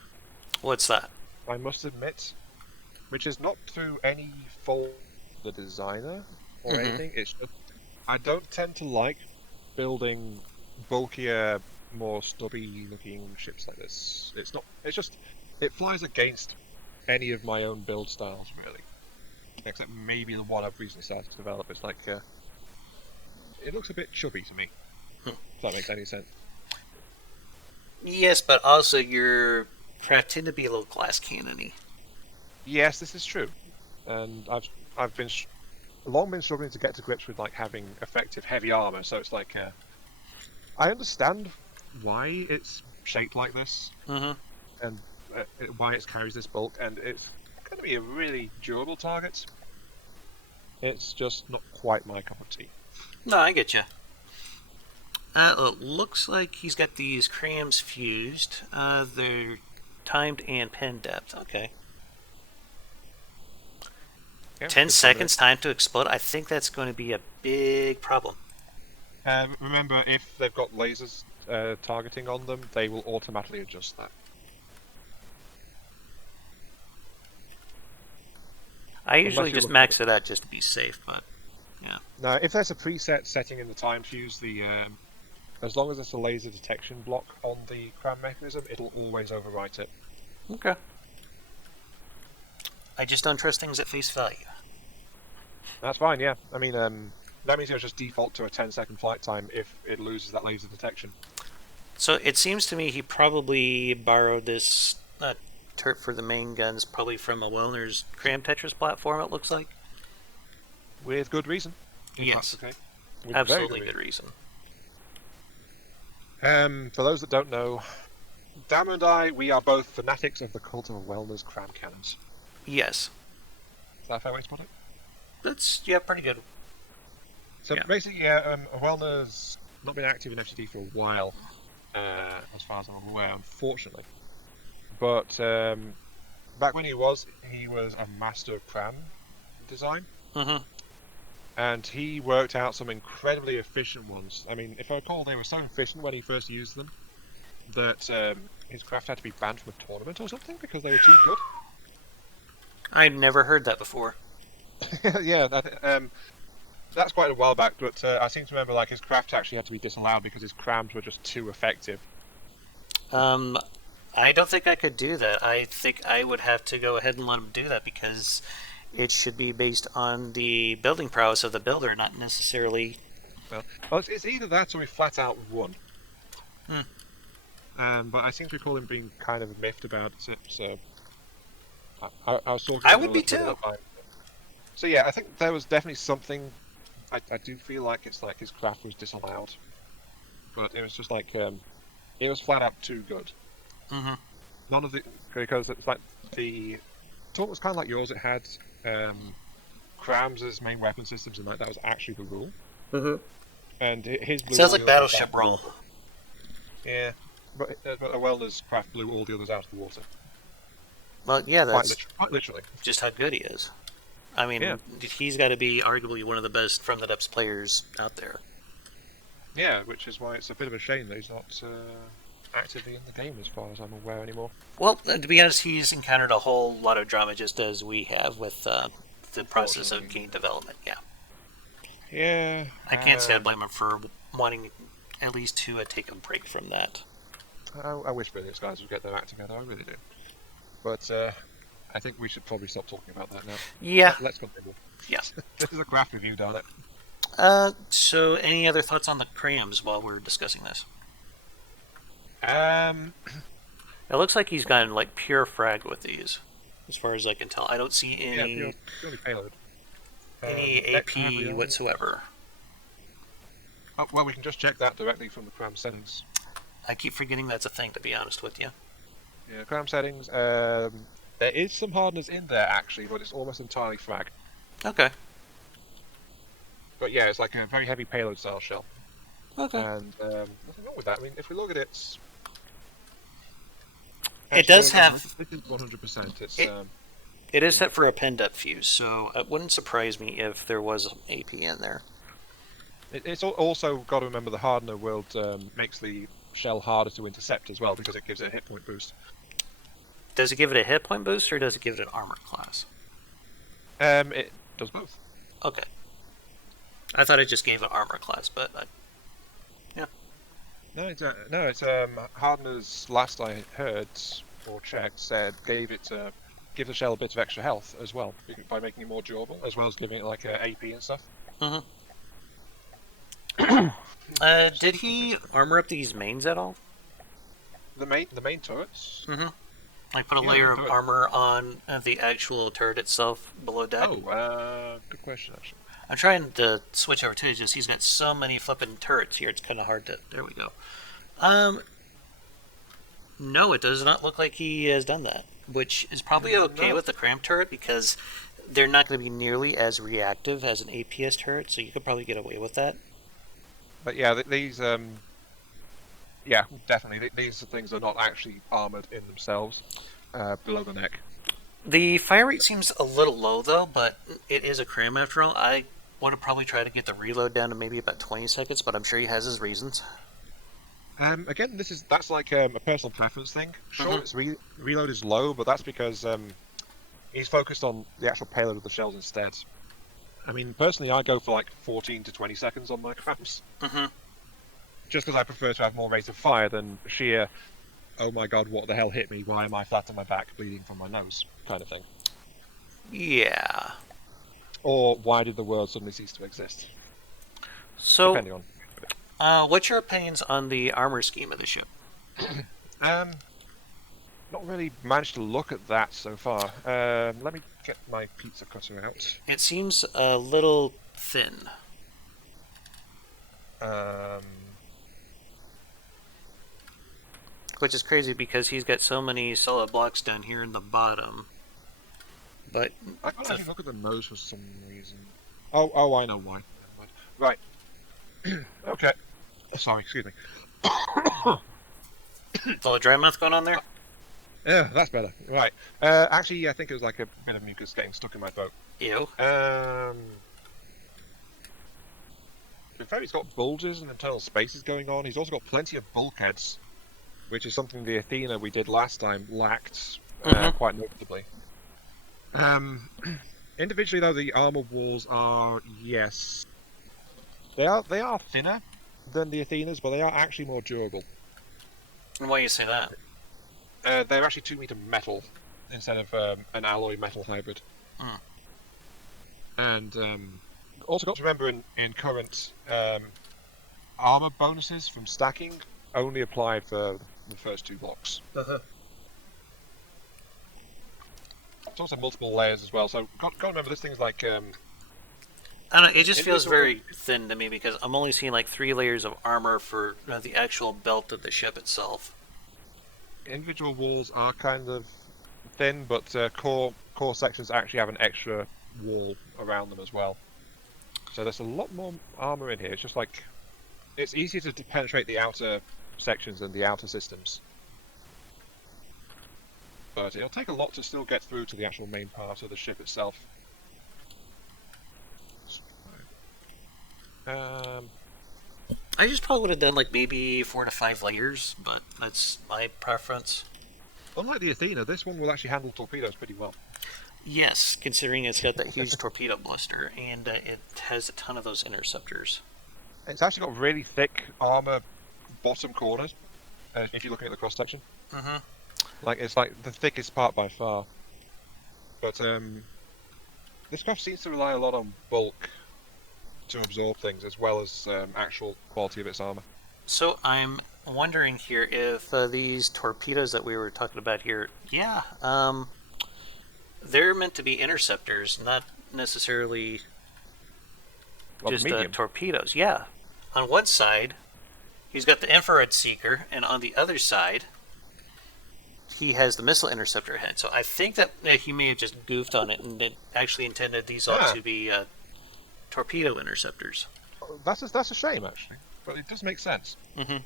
What's that? I must admit, which is not through any fault of the designer or anything. It's just I don't tend to like building bulkier, more stubby-looking ships like this. It's not. It's just it flies against any of my own build styles, really. Except maybe the one I've recently started to develop. It's like it looks a bit chubby to me. If that makes any sense. Yes, but also your craft tend to be a little glass cannon-y. Yes, this is true, and I've been long been struggling to get to grips with like having effective heavy armor. So it's like I understand why it's shaped like this, and why it carries this bulk, and it's going to be a really durable target. It's just not quite my cup of tea. No, I get you. It looks like he's got these crams fused. They're timed and pen depth. Okay. Yeah, 10 seconds time to explode. I think that's going to be a big problem. Remember, if they've got lasers targeting on them, they will automatically adjust that. I usually just max it out just to be safe, but yeah. Now, if there's a preset setting in the time fuse, as long as it's a laser detection block on the cram mechanism, it'll always overwrite it. Okay. I just don't trust things at face value. That's fine, yeah. I mean, that means it'll just default to a 10-second flight time if it loses that laser detection. So it seems to me he probably borrowed this turret for the main guns probably from a Wellner's Cram Tetris platform, it looks like. With good reason. Yes. Okay. Absolutely good reason. For those that don't know, Dam and I, we are both fanatics of the cult of Wellner's cram cannons. Yes. Is that a fair way to put it? That's, yeah, pretty good. So basically, Wellner's not been active in FTD for a while, as far as I'm aware, unfortunately. But back when he was a master of cram design. Mm-hmm. And he worked out some incredibly efficient ones. I mean, if I recall, they were so efficient when he first used them that his craft had to be banned from a tournament or something because they were too good. I've never heard that before. Yeah, that's quite a while back, but I seem to remember like his craft actually had to be disallowed because his crams were just too effective. I don't think I could do that. I think I would have to go ahead and let him do that because it should be based on the building prowess of the builder, not necessarily. Well, it's either that or he flat out won. Hmm. But I seem to recall him being kind of miffed about it, so I was talking. I to him would a be little bit too. at the time. So yeah, I think there was definitely something. I do feel like it's like his craft was disallowed, but it was just like it was flat out too good. Mm-hmm. None of the because it's like the talk was kind of like yours. It had crams as main weapon systems, and like that was actually the rule. Mm-hmm. And his blue Sounds like Battleship Roll. Yeah, but a wellness craft blew all the others out of the water. Well, yeah, that's Quite literally. just how good he is. I mean, Yeah. he's got to be arguably one of the best From the Depths players out there. Yeah, which is why it's a bit of a shame that he's not actively in the game as far as I'm aware anymore. Well, to be honest, he's encountered a whole lot of drama just as we have with the process of game development. Yeah. Yeah. I can't say I blame him for wanting at least to take a break from that. I wish these guys would get their act together, I really do. But I think we should probably stop talking about that now. Yeah. Let's continue. Yeah. This is a craft review, darn it. So any other thoughts on the crams while we're discussing this? It looks like he's gotten like pure frag with these, as far as I can tell. I don't see any purely payload. AP whatsoever. Oh, well, we can just check that directly from the cram settings. I keep forgetting that's a thing, to be honest with you. Yeah, cram settings. There is some hardness in there actually, but it's almost entirely frag. Okay. But yeah, it's like a very heavy payload style shell. Okay. And nothing wrong with that. I mean, if we look at it, It does have. This is 100%. It's It is set for a pinned up fuse, so it wouldn't surprise me if there was AP in there. It's also got to remember the hardener world makes the shell harder to intercept as well because it gives it a hit point boost. Does it give it a hit point boost or does it give it an armor class? It does both. Okay. I thought it just gave an armor class, but yeah. No, it's hardeners. Last I heard or checked, said give the shell a bit of extra health as well by making it more durable, as well as giving it like AP and stuff. Mm-hmm. Did he armor up these mains at all? The main turrets. Mm-hmm. Like put a layer of armor on the actual turret itself below deck? Oh, good question actually. I'm trying to switch over to it, just he's got so many flipping turrets here, it's kind of hard to... There we go. No, it does not look like he has done that, which is probably okay with the cram turret because they're not going to be nearly as reactive as an APS turret, so you could probably get away with that. But yeah, these yeah, definitely these things are not actually armored in themselves below the neck. The fire rate seems a little low though, but it is a cram after all. I want to probably try to get the reload down to maybe about 20 seconds, but I'm sure he has his reasons. Again, that's like a personal preference thing. Sure, its reload is low, but that's because he's focused on the actual payload of the shells instead. I mean, personally, I go for like 14 to 20 seconds on my crams. Mm-hmm. Just because I prefer to have more rate of fire than sheer, oh my god, what the hell hit me? Why am I flat on my back, bleeding from my nose, kind of thing. Yeah. Or why did the world suddenly cease to exist? So, depending on. What's your opinions on the armor scheme of the ship? Not really managed to look at that so far. Let me get my pizza cutter out. It seems a little thin. Which is crazy because he's got so many solid blocks down here in the bottom. But I can't actually look at the nose for some reason. Oh, I know why. Right. Okay. Sorry, excuse me. Is all the dry mouth going on there? Yeah, that's better. Right. Actually, I think it was like a bit of mucus getting stuck in my throat. Ew. To be fair, he's got bulges and internal spaces going on. He's also got plenty of bulkheads, which is something the Athena we did last time lacked quite notably. Individually, though, the armor walls are, yes, they are thinner than the Athenas, but they are actually more durable. And why do you say that? They're actually 2-meter metal instead of an alloy metal hybrid. Mm. And also got to remember in current armor bonuses from stacking only apply for the first 2 blocks. It's also multiple layers as well, so got to remember this thing's like... I don't know, it just feels very thin to me because I'm only seeing like 3 layers of armor for the actual belt of the ship itself. Individual walls are kind of thin, but core sections actually have an extra wall around them as well. So there's a lot more armor in here. It's just like... it's easier to penetrate the outer sections than the outer systems. But it'll take a lot to still get through to the actual main part of the ship itself. I just probably would have done like maybe 4 to 5 layers, but that's my preference. Unlike the Athena, this one will actually handle torpedoes pretty well. Yes, considering it's got that huge torpedo blister, and it has a ton of those interceptors. It's actually got really thick armor bottom corners, if you're looking at the cross section. Mm-hmm. Like, it's like the thickest part by far. But this craft seems to rely a lot on bulk to absorb things, as well as actual quality of its armor. So I'm wondering here if these torpedoes that we were talking about here, they're meant to be interceptors, not necessarily just torpedoes. Yeah. On one side, he's got the infrared seeker, and on the other side, he has the missile interceptor head. So I think that he may have just goofed on it and actually intended these all to be torpedo interceptors. That's a shame, actually, but it does make sense. Mm-hmm.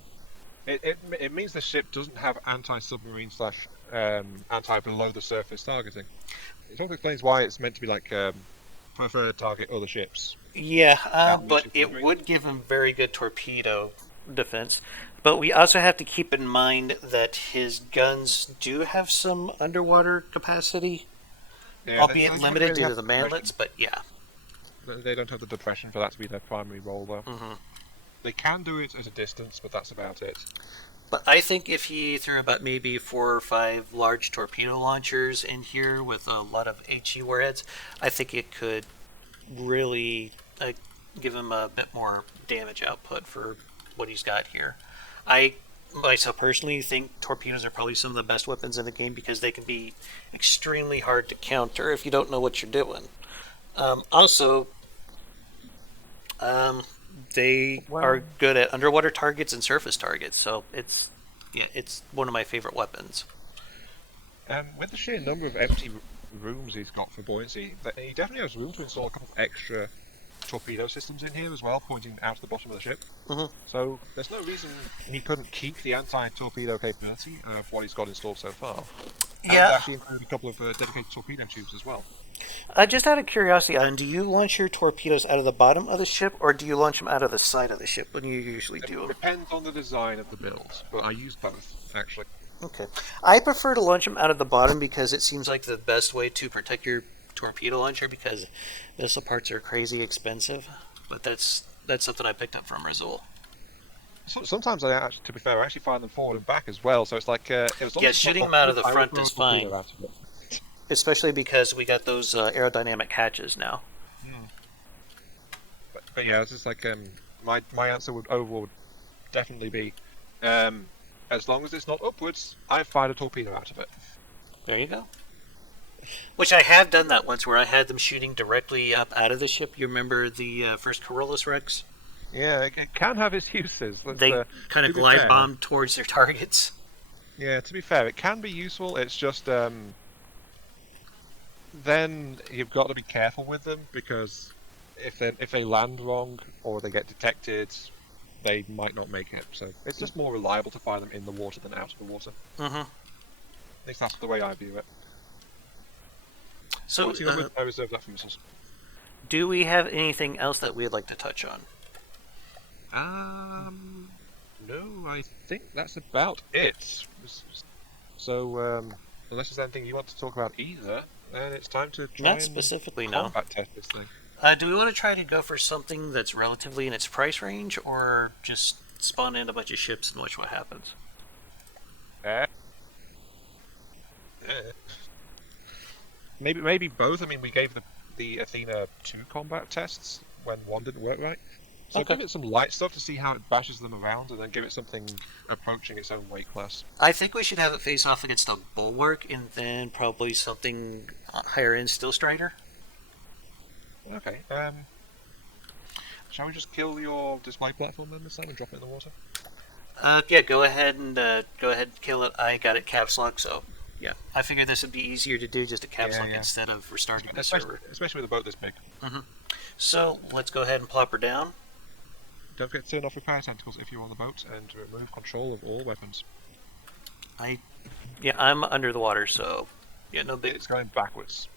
It means the ship doesn't have anti-submarine / anti-below-the-surface targeting. It also explains why it's meant to be like preferred target other ships. Yeah, but it would give him very good torpedo defense. But we also have to keep in mind that his guns do have some underwater capacity, albeit limited due to the mantlets, but yeah. They don't have the depression for that to be their primary role, though. Mm-hmm. They can do it at a distance, but that's about it. But I think if he threw about maybe 4 or 5 large torpedo launchers in here with a lot of HE warheads, I think it could really give him a bit more damage output for what he's got here. I myself personally think torpedoes are probably some of the best weapons in the game because they can be extremely hard to counter if you don't know what you're doing. They are good at underwater targets and surface targets, so it's one of my favorite weapons. With the sheer number of empty rooms he's got for buoyancy, he definitely has room to install a couple of extra torpedo systems in here as well, pointing out to the bottom of the ship. Mm-hmm. So there's no reason he couldn't keep the anti-torpedo capability of what he's got installed so far. And actually include a couple of dedicated torpedo tubes as well. Just out of curiosity, do you launch your torpedoes out of the bottom of the ship, or do you launch them out of the side of the ship when you usually do them? It depends on the design of the build, but I use both, actually. Okay. I prefer to launch them out of the bottom because it seems like the best way to protect your torpedo launcher because missile parts are crazy expensive, but that's something I picked up from Razul. Sometimes to be fair, I actually find them forward and back as well, so it's like... shooting them out of the front is fine. Especially because we got those aerodynamic hatches now. But yeah, it's just like my answer would overall definitely be as long as it's not upwards, I fired a torpedo out of it. There you go. Which I have done that once, where I had them shooting directly up out of the ship. You remember the first Corollas Rex? Yeah, it can have its uses. They kind of glide bomb towards their targets. Yeah, to be fair, it can be useful. It's just then you've got to be careful with them because if they land wrong or they get detected, they might not make it. So it's just more reliable to fire them in the water than out of the water. Mm-hmm. At least that's the way I view it. So, What's good with I reserve that for missiles. do we have anything else that we'd like to touch on? No, I think that's about it. So, unless there's anything you want to talk about either, then it's time to try Not specifically, no. combat test this thing. Do we want to try to go for something that's relatively in its price range, or just spawn in a bunch of ships and watch what happens? Maybe both. I mean, we gave the Athena 2 combat tests when one didn't work right. So Okay. give it some light stuff to see how it bashes them around, and then give it something approaching its own weight class. I think we should have it face off against a bulwark, and then probably something higher end Steel Strider. Okay. Shall we just kill your display platform then this time and drop it in the water? Yeah, go ahead and kill it. I got it caps lock, so yeah. I figured this would be easier to do just a caps lock instead of restarting the server. Especially with a boat this big. So let's go ahead and plop her down. Don't forget to turn off repair tentacles if you're on the boat, and remove control of all weapons. I'm under the water, so yeah, no big. It's going backwards.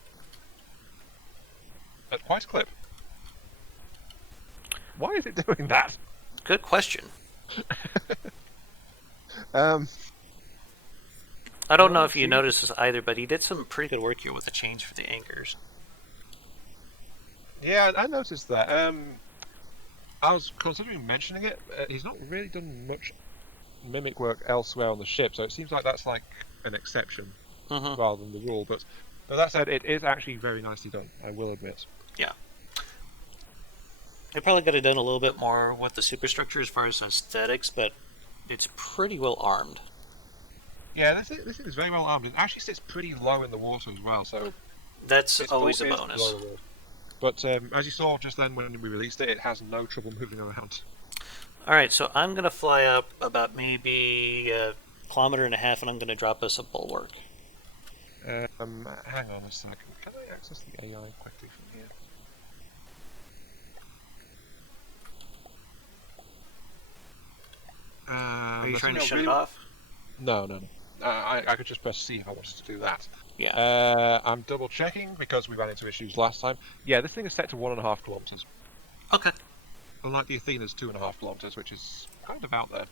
At quite a clip. Why is it doing that? Good question. Um, I don't know if you noticed this either, but he did some pretty good work here with the change for the anchors. Yeah, I noticed that. I was considering mentioning it. He's not really done much mimic work elsewhere on the ship, so it seems like that's like an exception rather than the rule. But that said, it is actually very nicely done, I will admit. Yeah. They probably could have done a little bit more with the superstructure as far as aesthetics, but it's pretty well armed. Yeah, this thing is very well armed. It actually sits pretty low in the water as well, so that's always a bonus. But as you saw just then when we released it, it has no trouble moving around. Alright, so I'm going to fly up about maybe a kilometer and a half, and I'm going to drop us a bulwark. Hang on a second. Can I access the AI quickly from here? Are you trying to shut it off? No. I could just press C if I wanted to do that. Yeah. I'm double checking because we ran into issues last time. Yeah, this thing is set to 1.5 kilometers. Okay. Unlike the Athena's 2.5 kilometers, which is kind of out there.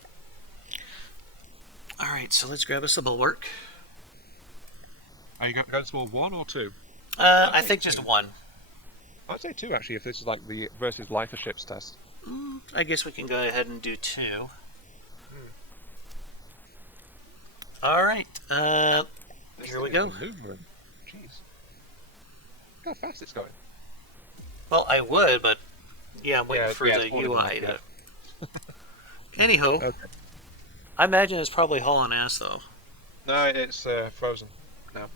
Alright, so let's grab us a bulwark. Are you going to 1 or 2? I think just 1. I'd say 2 actually, if this is like the versus life of ships test. I guess we can go ahead and do 2. Alright, here we go. Maneuvering. Jeez. Look how fast it's going. Well, I would, but yeah, I'm waiting for the UI to... Anyhow, Okay. I imagine it's probably hauling ass, though. No, it's frozen now.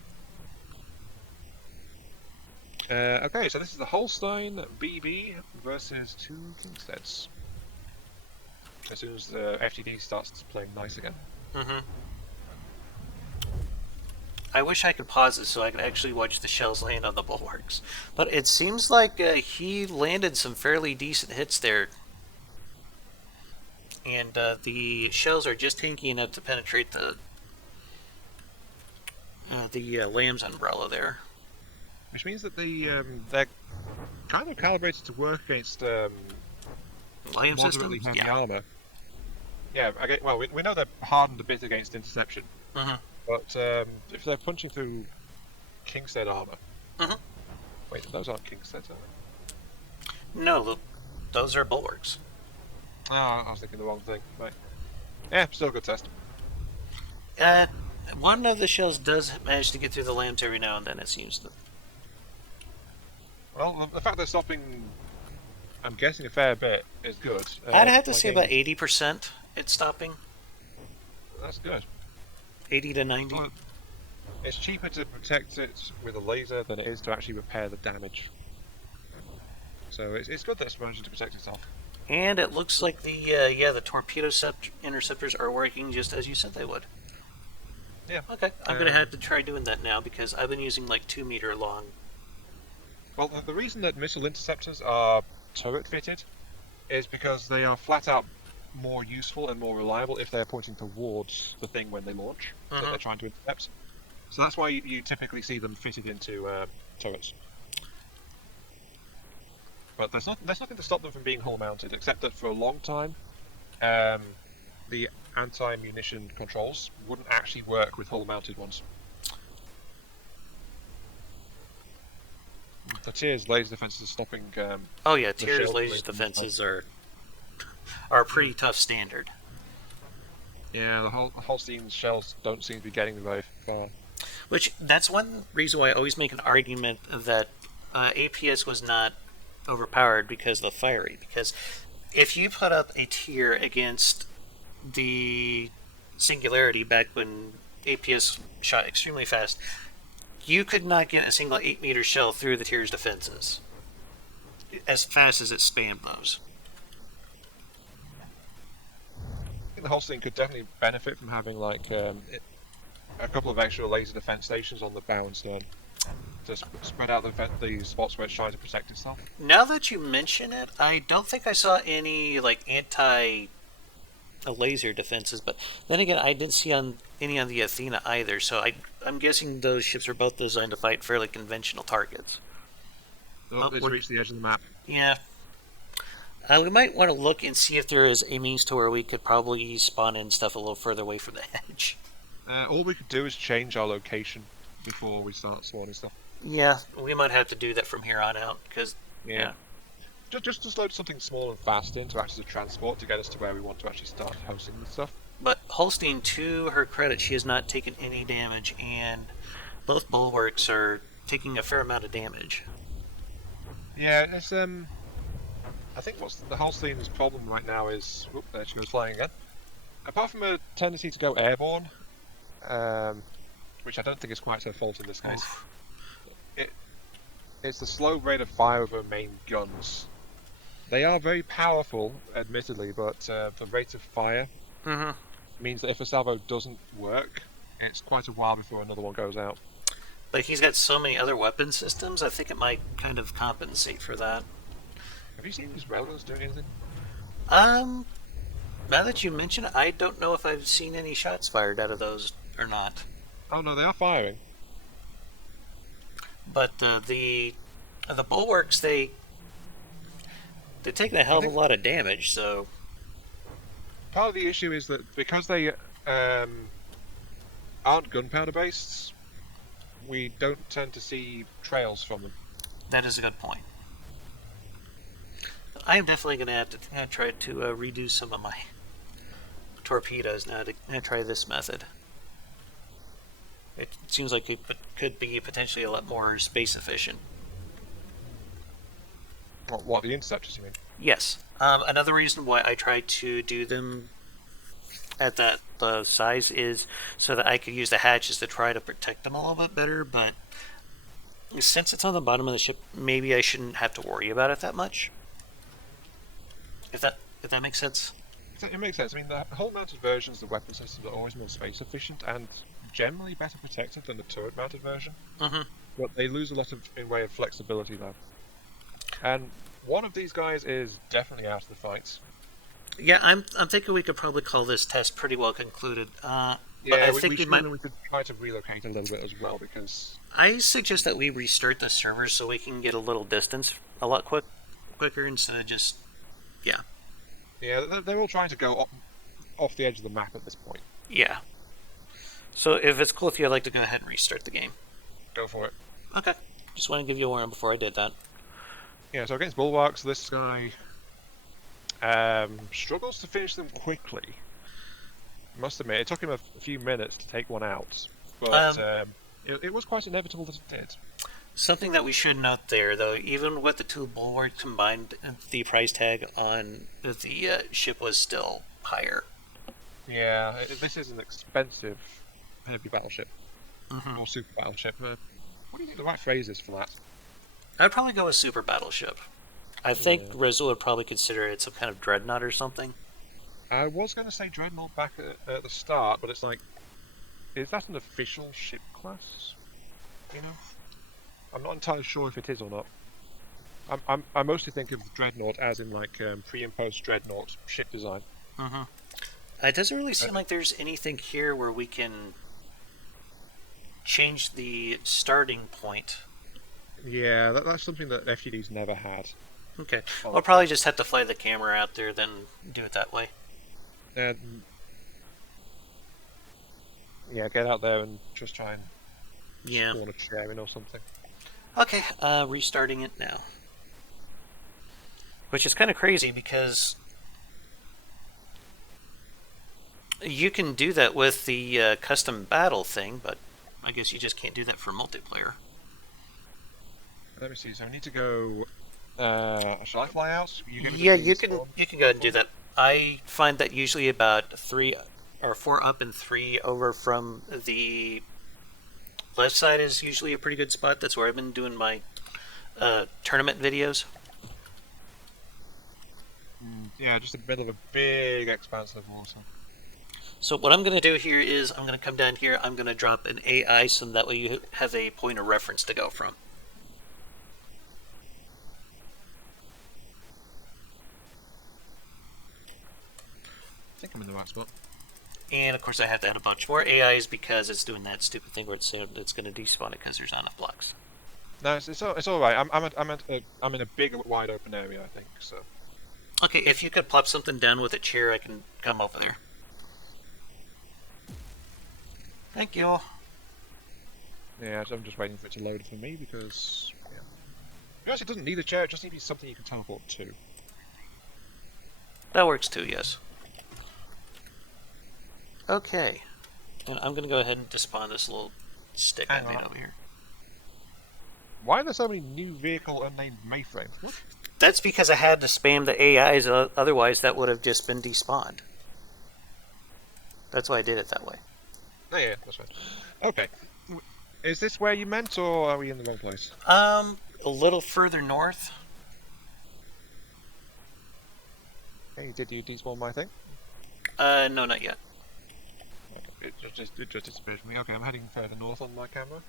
Okay, so this is the Holstine BB versus 2 Kingsteads. As soon as the FTD starts playing nice again. I wish I could pause it so I could actually watch the shells land on the bulwarks. But it seems like he landed some fairly decent hits there. And the shells are just tanky enough to penetrate the Lamb's umbrella there. Which means that they're kind of calibrated to work against Lamb moderately systems? heavy armor. Yeah, well, we know they're hardened a bit against interception. But if they're punching through Kingstead armor... Wait, those aren't Kingsteads, are they? No, those are bulwarks. Oh, I was thinking the wrong thing. Right. Yeah, still a good test. One of the shells does manage to get through the Lambs every now and then, it seems. Well, the fact they're stopping, I'm guessing a fair bit, is good. I'd have to say about 80% it's stopping. That's good. 80 to 90. Well, it's cheaper to protect it with a laser than it is to actually repair the damage. So it's good that it's managing to protect itself. And it looks like the torpedo interceptors are working just as you said they would. Yeah. Okay, I'm going to have to try doing that now because I've been using like 2 meter long. Well, the reason that missile interceptors are turret fitted is because they are flat out more useful and more reliable if they're pointing towards the thing when they launch that they're trying to intercept. So that's why you typically see them fitted into turrets. But there's nothing to stop them from being hull-mounted, except that for a long time, the anti-munition controls wouldn't actually work with hull-mounted ones. The Tier's laser defenses are stopping. Oh yeah, Tier's laser defenses are a pretty tough standard. Yeah, the Holstine shells don't seem to be getting very far. Which, that's one reason why I always make an argument that APS was not overpowered because of the fiery. Because if you put up a Tier against the Singularity back when APS shot extremely fast, you could not get a single 8-meter shell through the Tier's defenses as fast as it spammed those. I think the Holstein could definitely benefit from having like a couple of extra laser defense stations on the bow and stern to spread out the spots where it's trying to protect itself. Now that you mention it, I don't think I saw any like anti-laser defenses, but then again, I didn't see any on the Athena either. So I'm guessing those ships are both designed to fight fairly conventional targets. Oh, it's reached the edge of the map. Yeah. We might want to look and see if there is a means to where we could probably spawn in stuff a little further away from the edge. All we could do is change our location before we start spawning stuff. Yeah, we might have to do that from here on out, because... Yeah. Just to load something small and fast in to act as a transport to get us to where we want to actually start hosting the stuff. But Holstein, to her credit, she has not taken any damage, and both bulwarks are taking a fair amount of damage. Yeah, it's I think what's the Holstein's problem right now is... Whoop, there she goes flying again. Apart from a tendency to go airborne, which I don't think is quite her fault in this case, it's the slow rate of fire of her main guns. They are very powerful, admittedly, but the rate of fire means that if a salvo doesn't work, it's quite a while before another one goes out. But he's got so many other weapon systems, I think it might kind of compensate for that. Have you seen these railroads doing anything? Now that you mention it, I don't know if I've seen any shots fired out of those or not. Oh no, they are firing. But the bulwarks, they're taking a hell of a lot of damage, so... Part of the issue is that because they aren't gunpowder based, we don't tend to see trails from them. That is a good point. I am definitely going to have to try to redo some of my torpedoes now to try this method. It seems like it could be potentially a lot more space efficient. What the interceptors, you mean? Yes. Another reason why I try to do them at that size is so that I could use the hatches to try to protect them a little bit better, but since it's on the bottom of the ship, maybe I shouldn't have to worry about it that much. If that makes sense? It makes sense. I mean, the hull-mounted versions of the weapon systems are always more space efficient and generally better protected than the turret-mounted version. But they lose a lot in way of flexibility, though. And one of these guys is definitely out of the fight. Yeah, I'm thinking we could probably call this test pretty well concluded. Yeah, I we think we could try to relocate a little bit as well, because... I suggest that we restart the server so we can get a little distance a lot quicker instead of just... Yeah. Yeah, they're all trying to go off the edge of the map at this point. Yeah. So if it's cool with you, I'd like to go ahead and restart the game. Go for it. Okay. Just want to give you a warning before I did that. Yeah, so against bulwarks, this guy struggles to finish them quickly. I must admit, it took him a few minutes to take one out, but it was quite inevitable that it did. Something that we should note there, though, even with the two bulwarks combined, the price tag on the ship was still higher. Yeah, this is an expensive heavy battleship, or super battleship. What do you think the right phrase is for that? I'd probably go with super battleship. I think Rizzo would probably consider it some kind of dreadnought or something. I was going to say dreadnought back at the start, but it's like, is that an official ship class? You know? I'm not entirely sure if it is or not. I mostly think of dreadnought as in like pre and post dreadnought ship design. It doesn't really seem like there's anything here where we can change the starting point Yeah, that's something that FTD's never had. Okay. We'll probably just have to fly the camera out there, then do it that way. Yeah, get out there and just try and Yeah. spawn a chair in or something. Okay, restarting it now. Which is kind of crazy because you can do that with the custom battle thing, but I guess you just can't do that for multiplayer. Let me see. So I need to go. Shall I fly out? Yeah, you can go ahead and do that. I find that usually about 3 or 4 up and 3 over from the left side is usually a pretty good spot. That's where I've been doing my tournament videos. Yeah, just in the middle of a big expanse of water. So what I'm going to do here is I'm going to come down here. I'm going to drop an AI so that way you have a point of reference to go from. I think I'm in the right spot. And of course I have to add a bunch more AIs because it's doing that stupid thing where it's going to despawn it because there's not enough blocks. No, it's all right. I'm in a big, wide open area, I think. So. Okay, if you could plop something down with a chair, I can come over there. Thank you. Yeah, I'm just waiting for it to load for me because. Yeah. It actually doesn't need a chair. It just needs something you can teleport to. That works too, yes. Okay. And I'm going to go ahead and despawn this little stick I made over here. Why are there so many new vehicle unnamed Mayframes? What? That's because I had to spam the AIs, otherwise that would have just been despawned. That's why I did it that way. Oh yeah, that's right. Okay. Is this where you meant, or are we in the wrong place? A little further north. Hey, did you despawn my thing? No, not yet. Okay, it just disappeared from me. Okay, I'm heading further north on my camera.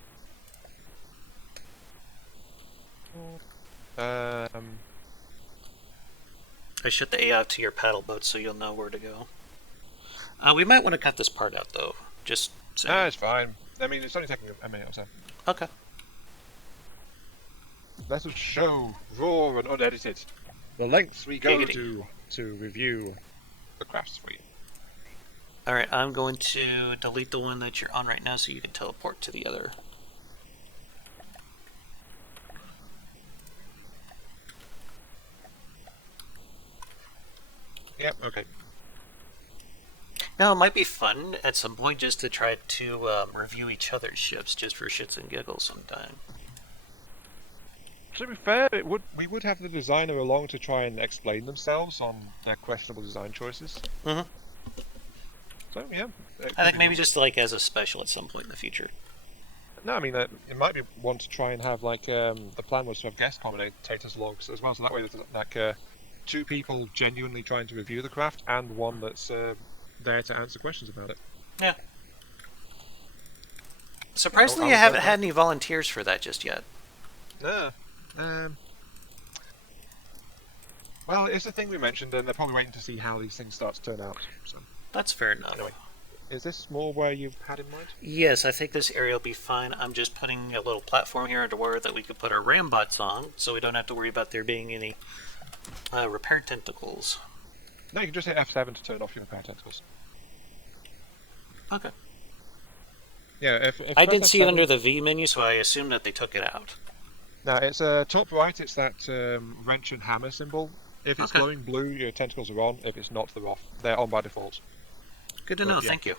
I shut the AI to your paddle boat so you'll know where to go. We might want to cut this part out, though. Just saying. Ah, it's fine. I mean, it's only taking a minute or so. Okay. Let us show, raw and unedited, the lengths we go to review the crafts for you. Alright, I'm going to delete the one that you're on right now so you can teleport to the other. Yep, okay. Now, it might be fun at some point just to try to review each other's ships just for shits and giggles sometime. To be fair, we would have the designer along to try and explain themselves on their questionable design choices. Mm-hmm. So, yeah. I think maybe just like as a special at some point in the future. No, I mean, it might be one to try and have, like, the plan was to have guest commentators logs as well, so that way there's, like, 2 people genuinely trying to review the craft and one that's there to answer questions about it. Yeah. Surprisingly, I haven't had any volunteers for that just yet. No. Well, it's a thing we mentioned, and they're probably waiting to see how these things start to turn out. So. That's fair enough. Anyway, is this more where you've had in mind? Yes, I think this area will be fine. I'm just putting a little platform here underwater that we could put our rambots on, so we don't have to worry about there being any repair tentacles. No, you can just hit F7 to turn off your repair tentacles. Okay. Yeah, if I did see it under the V menu, so I assume that they took it out. No, it's top right. It's that wrench and hammer symbol. If it's glowing blue, your tentacles are on. If it's not, they're off. They're on by default. Good to know. Yeah. Thank you.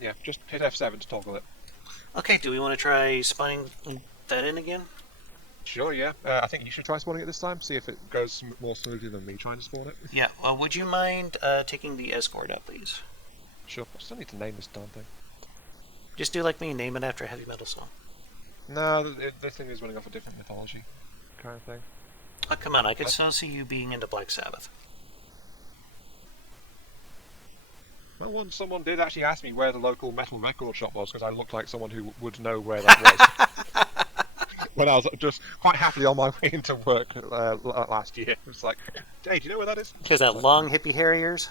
Yeah, just hit F7 to toggle it. Okay. Do we want to try spawning that in again? Sure. Yeah. I think you should try spawning it this time. See if it goes more smoothly than me trying to spawn it. Yeah. Would you mind taking the escort out, please? Sure. I still need to name this darn thing. Just do like me. Name it after a heavy metal song. No, this thing is running off a different mythology kind of thing. Oh, come on. I could still see you being into Black Sabbath. Well, once someone did actually ask me where the local metal record shop was, because I looked like someone who would know where that was. When I was just quite happily on my way into work last year. It was like, hey, do you know where that is? Is that long hippie hair ears?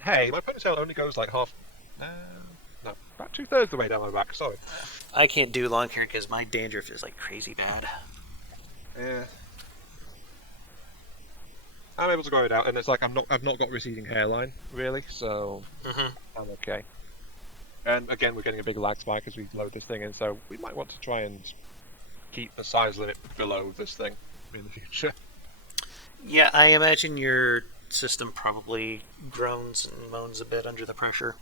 Hey, my ponytail only goes like half... no. About 2/3 the way down my back. Sorry. I can't do long hair because my dandruff is like crazy bad. Yeah. I'm able to grow it out, and it's like I've not got receding hairline really, so I'm okay. And again, we're getting a big lag spike as we load this thing in, so we might want to try and keep the size limit below this thing in the future. Yeah, I imagine your system probably groans and moans a bit under the pressure.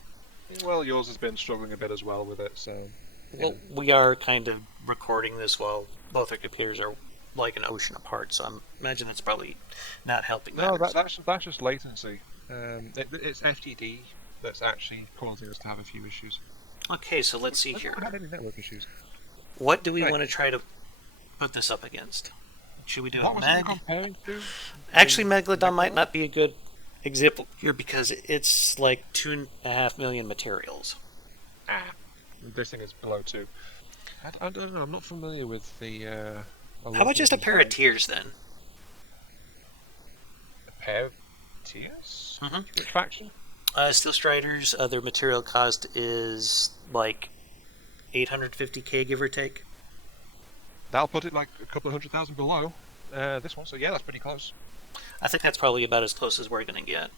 Well, yours has been struggling a bit as well with it, so... Well, we are kind of recording this while both our computers are like an ocean apart, so I imagine it's probably not helping matters. No, that's just latency. It's FTD that's actually causing us to have a few issues. Okay, so let's see here. I don't have any network issues. What do we want to try to put this up against? Should we do what a was Meg? it comparing to? Actually, Megalodon might not be a good example here because it's like 2.5 million materials. This thing is below 2. I don't know, I'm not familiar with the... How about just a pair of tiers then? A pair of tiers? Mm-hmm. Which faction? Steel Striders, their material cost is like 850k, give or take. That'll put it like a couple of 100,000 below this one, so yeah, that's pretty close. I think that's probably about as close as we're going to get.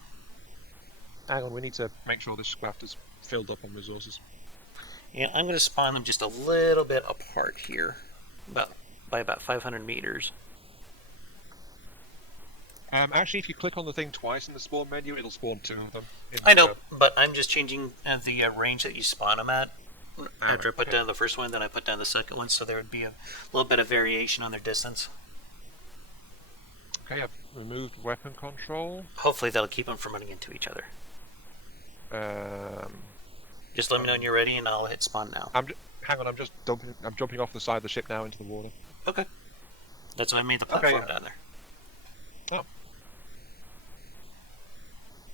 Hang on, we need to make sure this craft is filled up on resources. Yeah, I'm going to spawn them just a little bit apart here, by about 500 meters. Actually, if you click on the thing twice in the spawn menu, it'll spawn 2 of them. I know, but I'm just changing the range that you spawn them at. After I put down the first one, then I put down the second one, so there would be a little bit of variation on their distance. Okay, I've removed weapon control. Hopefully that'll keep them from running into each other. Just let me know when you're ready, and I'll hit spawn now. Hang on, I'm jumping off the side of the ship now into the water. Okay. That's why I made the platform down there. Oh.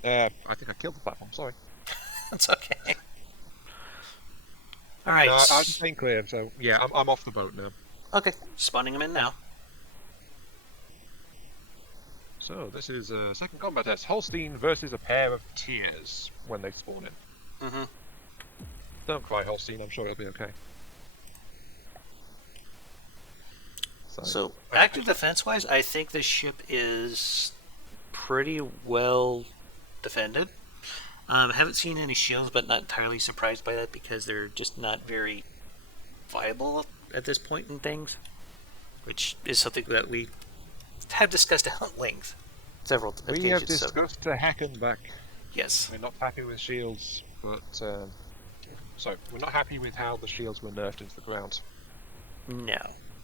I think I killed the platform, sorry. That's okay. Alright. No, I was just staying clear, so yeah, I'm off the boat now. Okay, spawning them in now. So, this is a second combat test. Holstine versus a pair of tiers when they spawn in. Mm-hmm. Don't cry, Holstine, I'm sure it'll be okay. So active defense-wise, I think this ship is pretty well defended. I haven't seen any shields, but not entirely surprised by that because they're just not very viable at this point in things, which is something that we have discussed at length several occasions. We have discussed the heck and back. Yes. We're not happy with shields, but... so, we're not happy with how the shields were nerfed into the ground. No.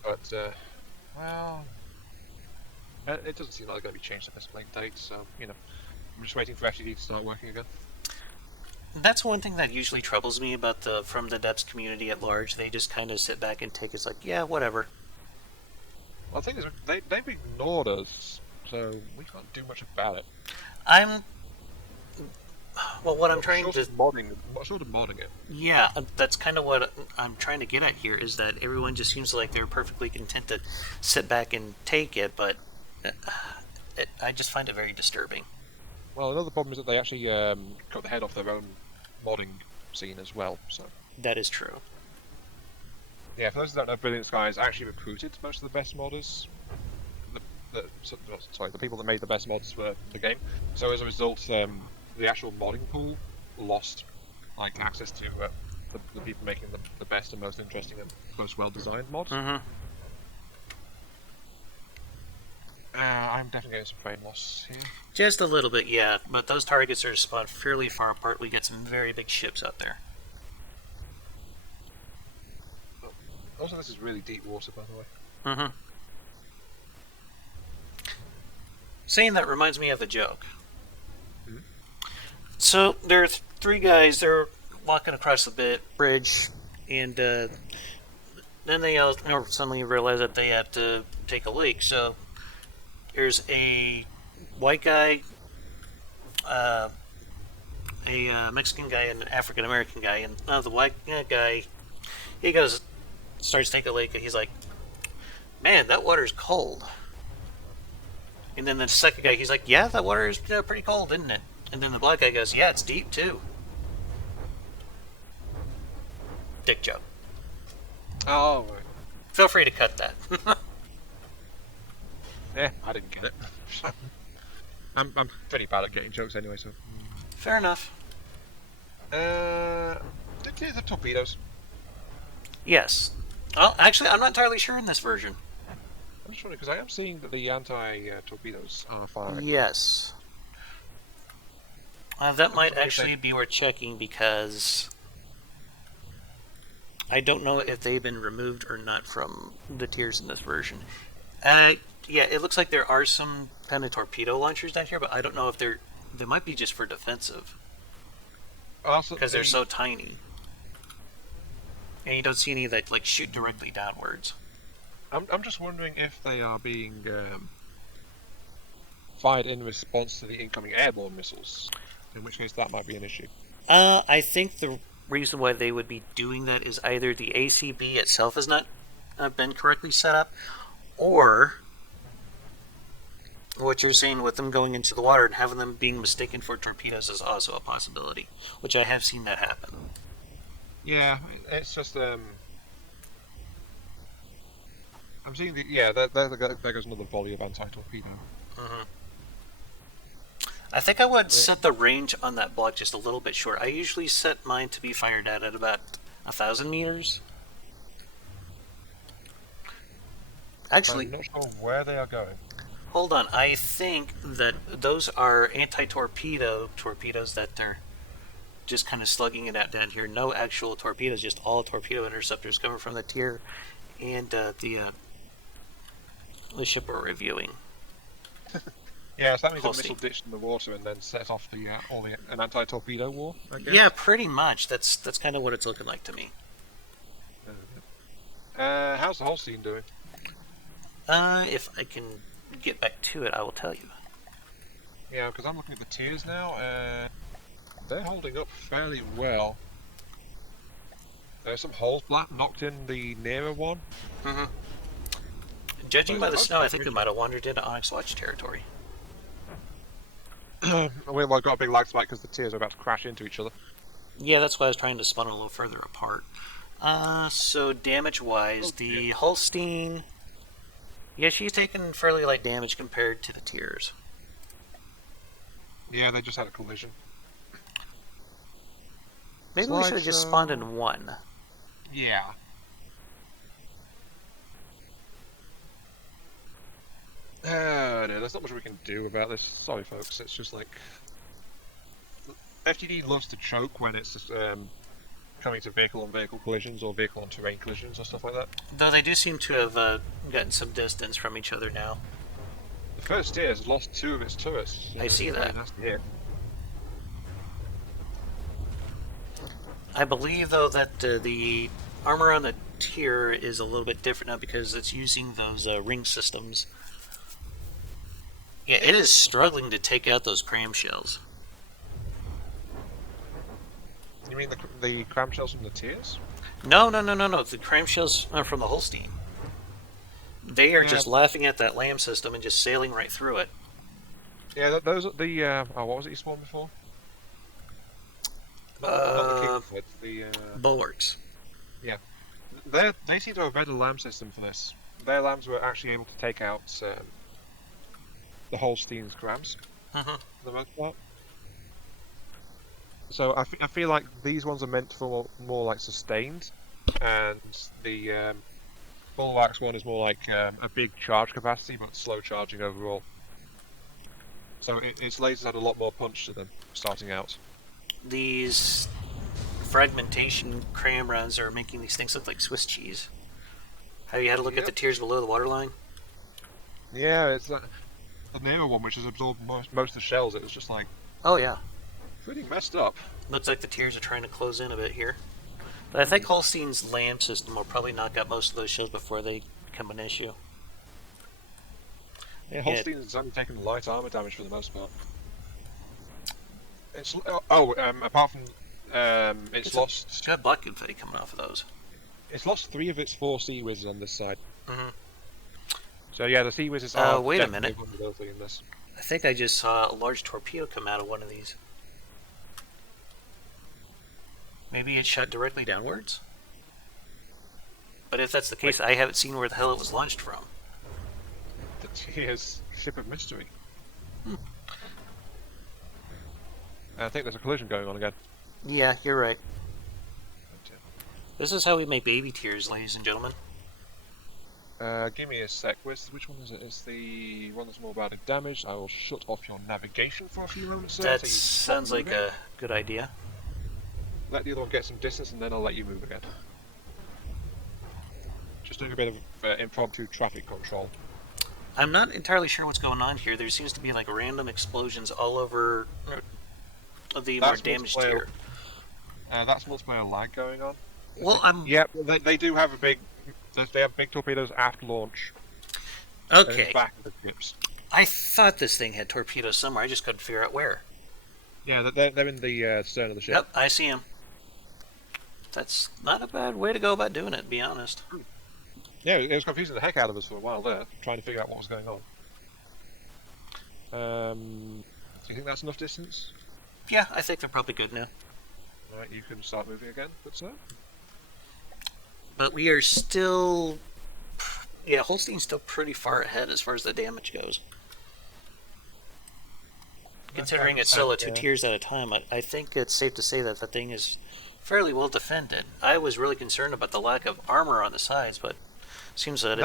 But, well... it doesn't seem like they're going to be changed at this late date, so, you know. I'm just waiting for FTD to start working again. That's one thing that usually troubles me about from the Depths community at large. They just kind of sit back and take it's like, yeah, whatever. Well, the thing is, they've ignored us, so we can't do much about it. What I'm trying to... Sort of modding it. Yeah, that's kind of what I'm trying to get at here, is that everyone just seems like they're perfectly content to sit back and take it, but I just find it very disturbing. Well, another problem is that they actually cut the head off their own modding scene as well, so... That is true. Yeah, for those who don't know, Brilliant Skies actually recruited most of the best modders. The people that made the best mods for the game. So as a result, the actual modding pool lost access to the people making the best and most interesting and most well-designed mods. Mm-hmm. I'm definitely getting some frame loss here. Just a little bit, yeah, but those targets are spawned fairly far apart. We get some very big ships out there. Also, this is really deep water, by the way. Mm-hmm. Saying that reminds me of a joke. Mm-hmm. So, there are 3 guys, they're walking across the bridge, and then they suddenly realize that they have to take a leak, so there's a white guy, a Mexican guy, and an African American guy, and the white guy, he starts taking a leak, and he's like, "Man, that water's cold." And then the second guy, he's like, "Yeah, that water is pretty cold, isn't it?" And then the black guy goes, "Yeah, it's deep too." dick joke. Oh, right. Feel free to cut that. Yeah, I didn't get it. I'm pretty bad at getting jokes anyway, so. Fair enough. The torpedoes. Yes. Well, actually, I'm not entirely sure in this version. I'm just wondering, because I am seeing that the anti-torpedoes are firing. Yes. That might actually be worth checking because I don't know if they've been removed or not from the tiers in this version. Yeah, it looks like there are some kind of torpedo launchers down here, but I don't know if they might be just for defensive. Because they're so tiny. And you don't see any that like shoot directly downwards. I'm just wondering if they are being fired in response to the incoming airborne missiles, in which case that might be an issue. I think the reason why they would be doing that is either the ACB itself has not been correctly set up, or what you're saying with them going into the water and having them being mistaken for torpedoes is also a possibility, which I have seen that happen. Yeah, it's just I'm seeing there goes another volley of anti-torpedo. Mm-hmm. I think I would set the range on that block just a little bit short. I usually set mine to be fired at about 1,000 meters. Actually, I'm not sure where they are going. Hold on, I think that those are torpedoes that they're just kind of slugging it out down here. No actual torpedoes, just all torpedo interceptors coming from the tier and the ship we're reviewing. Yeah, so that means a Holstine. missile ditched in the water and then set off an anti-torpedo war, I guess? Yeah, pretty much. That's kind of what it's looking like to me. How's the Holstine doing? If I can get back to it, I will tell you. Yeah, because I'm looking at the tiers now, they're holding up fairly well. There's some holes knocked in the nearer one. Mm-hmm. Judging by the snow, I think we might have wandered into Onyx Watch territory. We've got a big lag spike because the tiers are about to crash into each other. Yeah, that's why I was trying to spawn a little further apart. So damage-wise, the Holstine... Yeah, she's taken fairly light damage compared to the tiers. Yeah, they just had a collision. Maybe we should have just spawned in one. Yeah. No, there's not much we can do about this. Sorry, folks. It's just like FTD loves to choke when it's just, coming to vehicle-on-vehicle collisions or vehicle-on-terrain collisions or stuff like that. Though they do seem to have gotten some distance from each other now. The first tier has lost 2 of its turrets. I see that. Yeah. I believe, though, that the armor on the tier is a little bit different now because it's using those ring systems. Yeah, it is struggling to take out those cram shells. You mean the cram shells from the tiers? No. The cram shells are from the Holstein. They are just laughing at that LAM system and just sailing right through it. Yeah, those are the what was it you spawned before? Not the Bulwarks. Yeah, they seem to have a better LAM system for this. Their LAMs were actually able to take out the Holstein's crams for the most part. So I feel like these ones are meant for more like sustained, and the Bulwarks one is more like a big charge capacity but slow charging overall. So its lasers had a lot more punch to them starting out. These fragmentation cram runs are making these things look like Swiss cheese. Have you had a look at the tiers below the waterline? Yeah, it's the nearer one, which has absorbed most of the shells. It was just like, oh yeah, pretty messed up. Looks like the tiers are trying to close in a bit here. But I think Holstein's LAM system will probably knock out most of those shells before they become an issue. Yeah, Holstein's only taken light armor damage for the most part. It's apart from it's lost. Good block confetti coming off of those. It's lost 3 of its 4 sea whizzes on this side. Mm-hmm. So yeah, the sea whizzes are. Wait a minute. In this. I think I just saw a large torpedo come out of one of these. Maybe it shot directly downwards? But if that's the case, I haven't seen where the hell it was launched from. The Tears ship of mystery. I think there's a collision going on again. Yeah, you're right. Oh, dear. This is how we make baby tears, ladies and gentlemen. Give me a sec. Which one is it? It's the one that's more about the damage. I will shut off your navigation for a few moments, sir. That sounds like a good idea. Let the other one get some distance, and then I'll let you move again. Just doing a bit of impromptu traffic control. I'm not entirely sure what's going on here. There seems to be like random explosions all over the more damaged tier. That's multiplayer lag going on. Well, Yeah, they do have a big. They have big torpedoes after launch. Okay. Back of the ships. I thought this thing had torpedoes somewhere. I just couldn't figure out where. Yeah, they're in the stern of the ship. Yep, I see them. That's not a bad way to go about doing it, to be honest. Yeah, it was confusing the heck out of us for a while there, trying to figure out what was going on. Do you think that's enough distance? Yeah, I think they're probably good now. Right, you can start moving again, good sir. But we are still... Yeah, Holstein's still pretty far ahead as far as the damage goes. Considering it's solo 2 tiers at a time, I think it's safe to say that the thing is fairly well defended. I was really concerned about the lack of armor on the sides, but it seems that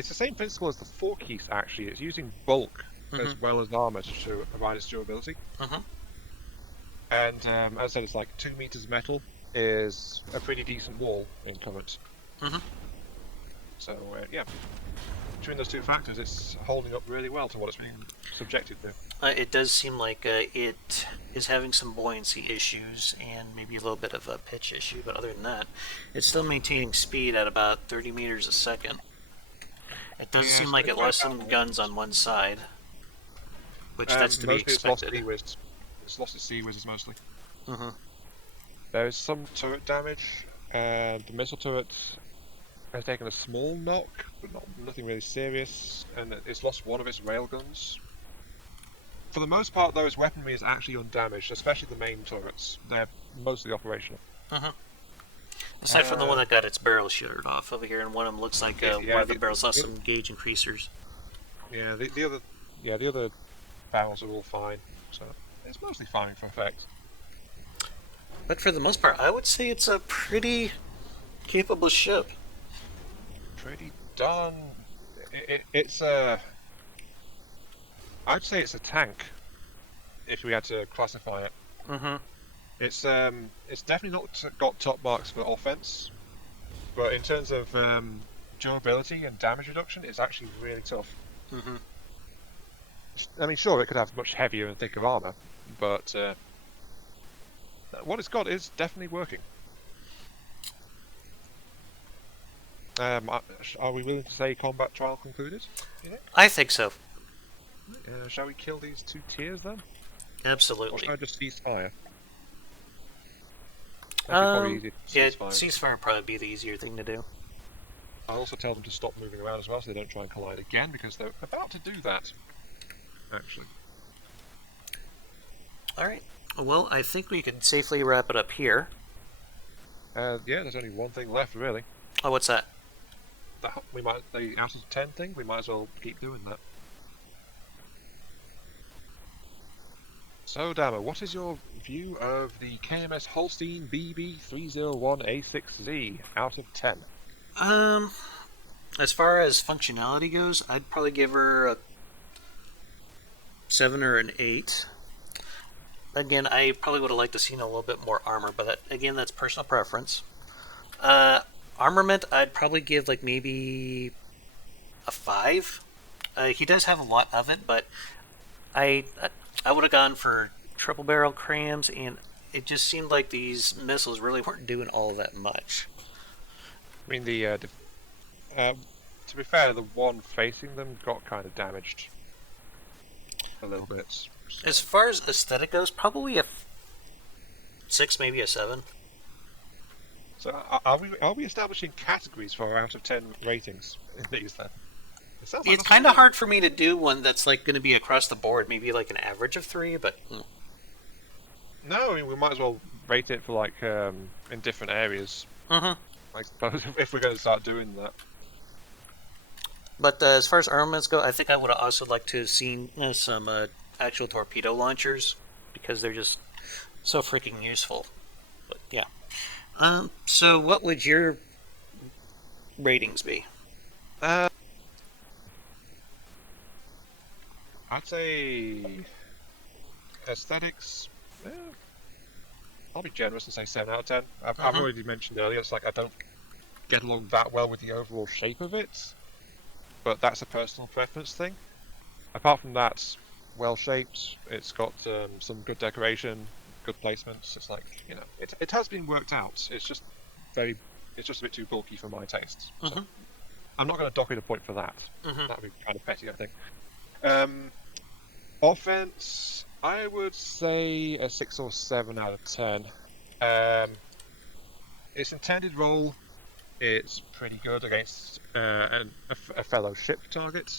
it's the same principle as the 4 keys actually. It's using bulk as well as armor to provide its durability. And as I said, it's like 2 meters metal is a pretty decent wall in current. So yeah, between those two factors, it's holding up really well to what it's being subjected to. It does seem like it is having some buoyancy issues and maybe a little bit of a pitch issue, but other than that, it's still maintaining speed at about 30 meters a second. It does seem like it lost some guns on one side, which that's to be expected. It's lost its sea whizzes mostly. There is some turret damage, and the missile turret has taken a small knock, but nothing really serious, and it's lost one of its railguns. For the most part, though, its weaponry is actually undamaged, especially the main turrets. They're mostly operational. Aside from the one that got its barrel shattered off over here, and one of them looks like one of the barrels lost some gauge increasers. Yeah, the other barrels are all fine, so it's mostly firing for effect. But for the most part, I would say it's a pretty capable ship. Pretty darn. It's a. I'd say it's a tank, if we had to classify it. It's definitely not got top marks for offense, but in terms of durability and damage reduction, it's actually really tough. I mean, sure, it could have much heavier and thicker armor, but what it's got is definitely working. Are we willing to say combat trial concluded? I think so. Shall we kill these 2 tiers then? Absolutely. Or should I just cease fire? Ceasefire would probably be the easier thing to do. I'll also tell them to stop moving around as well so they don't try and collide again, because they're about to do that, actually. Alright. Well, I think we can safely wrap it up here. Yeah, there's only one thing left, really. Oh, what's that? The out of 10 thing, we might as well keep doing that. So, Dama, what is your view of the KMS Holstine BB301A6Z out of 10? As far as functionality goes, I'd probably give her a 7 or an 8. Again, I probably would have liked to see a little bit more armor, but again, that's personal preference. Armament, I'd probably give like maybe a 5. He does have a lot of it, but I would have gone for triple barrel crams, and it just seemed like these missiles really weren't doing all that much. I mean, to be fair, the one facing them got kind of damaged a little bit. So. As far as aesthetic goes, probably a 6, maybe a 7. So are we establishing categories for our out of 10 ratings in these then? It's kind of hard for me to do one that's like going to be across the board, maybe like an average of 3, but... No, I mean, we might as well rate it for like in different areas. I suppose, if we're going to start doing that. But as far as armaments go, I think I would have also liked to have seen some actual torpedo launchers, because they're just so freaking useful. But yeah. So what would your ratings be? I'd say aesthetics. I'll be generous and say 7 out of 10. I've already mentioned earlier, it's like I don't get along that well with the overall shape of it, but that's a personal preference thing. Apart from that, well shaped. It's got some good decoration, good placements. It's like, you know, it has been worked out. It's just a bit too bulky for my tastes. So I'm not going to dock it a point for that. That would be kind of petty, I think. Offense, I would say a 6 or 7 out of 10. Its intended role, it's pretty good against a fellow ship target.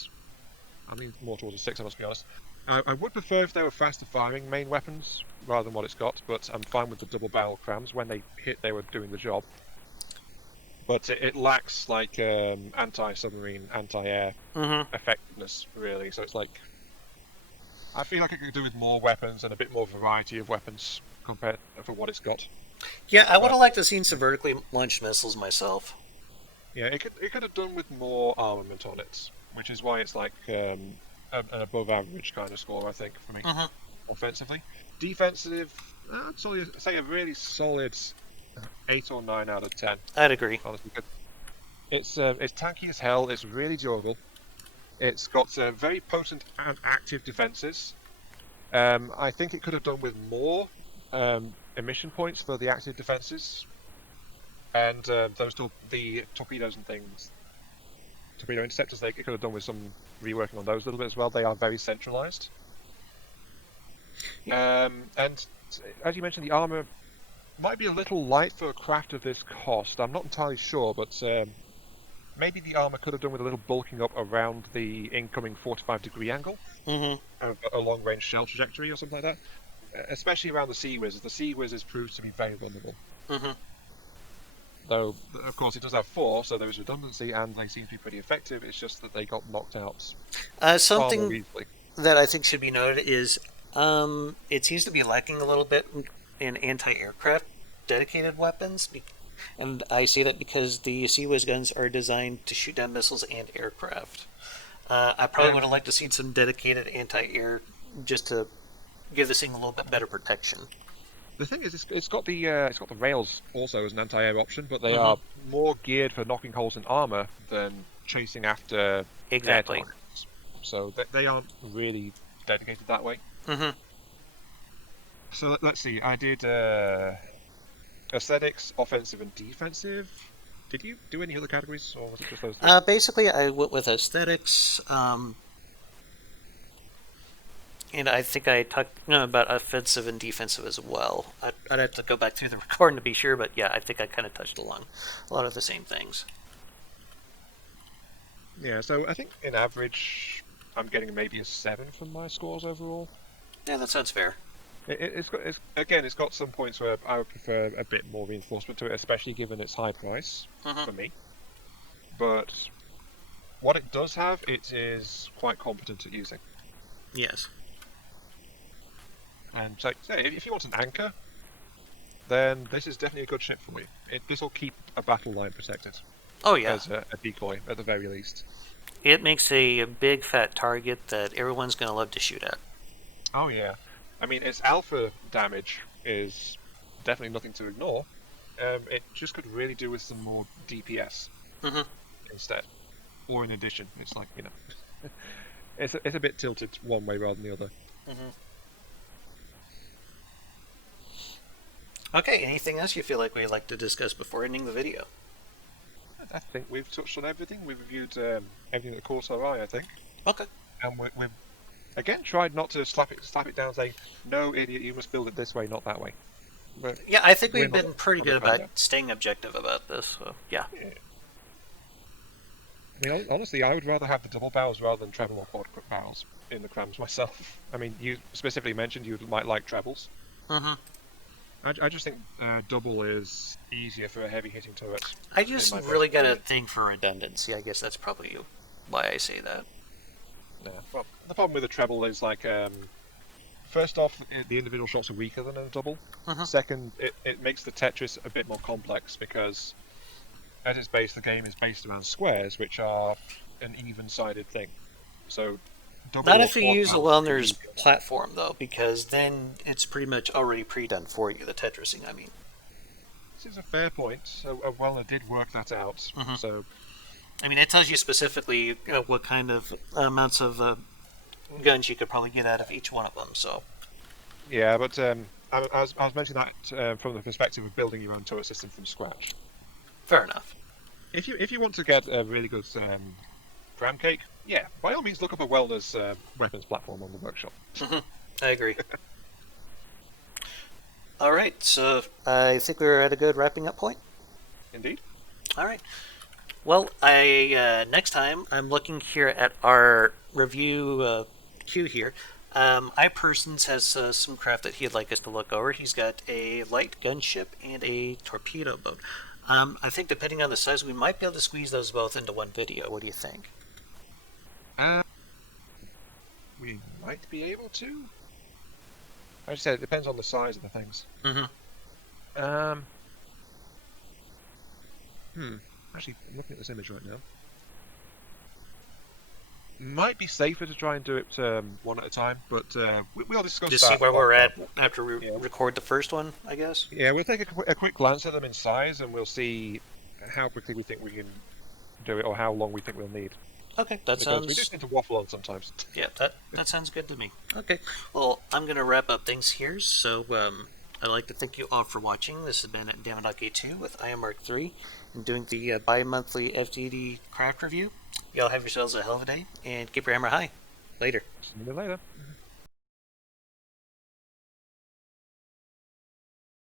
I mean, more towards a 6, I must be honest. I would prefer if they were faster firing main weapons rather than what it's got, but I'm fine with the double barrel crams. When they hit, they were doing the job. But it lacks like anti-submarine, anti-air effectiveness, really. So it's like, I feel like it could do with more weapons and a bit more variety of weapons compared for what it's got. Yeah, I would have liked to have seen some vertically launched missiles myself. Yeah, it could have done with more armament on it, which is why it's like an above average kind of score, I think, for me. Offensively. Defensive, I'd say a really solid 8 or 9 out of 10. I'd agree. Honestly, it's tanky as hell. It's really durable. It's got very potent and active defenses. I think it could have done with more emission points for the active defenses, and the torpedoes and things, torpedo interceptors. It could have done with some reworking on those a little bit as well. They are very centralized. And as you mentioned, the armor might be a little light for a craft of this cost. I'm not entirely sure, but maybe the armor could have done with a little bulking up around the incoming 45-degree angle, a long-range shell trajectory or something like that. Especially around the Sea Whizzes. The Sea Whizzes proved to be very vulnerable. Though, of course, it does have 4, so there is redundancy, and they seem to be pretty effective. It's just that they got knocked out Something far more easily. that I think should be noted is it seems to be lacking a little bit in anti-aircraft dedicated weapons. And I say that because the Sea Whiz guns are designed to shoot down missiles and aircraft. I probably would have liked to see some dedicated anti-air just to give this thing a little bit better protection. The thing is, it's got the rails also as an anti-air option, but they are more geared for knocking holes in armor than chasing after air targets. So they aren't really dedicated that way. So let's see. I did aesthetics, offensive, and defensive. Did you do any other categories, or was it just those three? Basically, I went with aesthetics. And I think I talked about offensive and defensive as well. I'd have to go back through the recording to be sure, but yeah, I think I kind of touched along a lot of the same things. Yeah, so I think in average, I'm getting maybe a 7 from my scores overall. Yeah, that sounds fair. It's got some points where I would prefer a bit more reinforcement to it, especially given its high price for me. But what it does have, it is quite competent at using. Yes. And so, if you want an anchor, then this is definitely a good ship for you. This will keep a battle line protected. Oh yeah. As a decoy, at the very least. It makes a big fat target that everyone's going to love to shoot at. Oh yeah. I mean, its alpha damage is definitely nothing to ignore. It just could really do with some more DPS instead, or in addition. It's like, you know, it's a bit tilted one way rather than the other. Okay, anything else you feel like we'd like to discuss before ending the video? I think we've touched on everything. We've reviewed everything that caught our eye, I think. Okay. And we've again tried not to slap it down, saying, "No, idiot, you must build it this way, not that way." But yeah, I think we've been pretty good about staying objective about this. So yeah. I mean, honestly, I would rather have the double barrels rather than treble or quad barrels in the crams myself. I mean, you specifically mentioned you might like trebles. I just think double is easier for a heavy hitting turret. I just really got a thing for redundancy. I guess that's probably why I say that. Yeah. Well, the problem with the treble is like, first off, the individual shots are weaker than a double. Second, it makes the Tetris a bit more complex because, at its base, the game is based around squares, which are an even-sided thing. So, double Not or if you quad use a balance Wellner's is weaker. platform, though, because then it's pretty much already pre-done for you, the Tetrising, I mean. This is a fair point. So, Wellner did work that out. So, I mean, it tells you specifically what kind of amounts of guns you could probably get out of each one of them, so... yeah, but I was mentioning that from the perspective of building your own turret system from scratch. Fair enough. If you want to get a really good dram cake, yeah, by all means look up a Wellner's weapons platform on the workshop. I agree. Alright, so I think we're at a good wrapping up point. Indeed. Alright. Well, next time, I'm looking here at our review queue here. iPersons has some craft that he'd like us to look over. He's got a light gunship and a torpedo boat. I think depending on the size, we might be able to squeeze those both into one video. What do you think? We might be able to. I just said it depends on the size of the things. Actually, I'm looking at this image right now. Might be safer to try and do it one at a time, but we'll discuss Just that. see where we're at after we record the first one, I guess? Yeah, we'll take a quick glance at them in size, and we'll see how quickly we think we can do it, or how long we think we'll need. Okay, that sounds... We just need to waffle on sometimes. Yeah, that sounds good to me. Okay, well, I'm going to wrap up things here, so I'd like to thank you all for watching. This has been Damaddok82 with AiyonMk3, and doing the bi-monthly FTD craft review. Y'all have yourselves a hell of a day, and keep your hammer high. Later. See you later.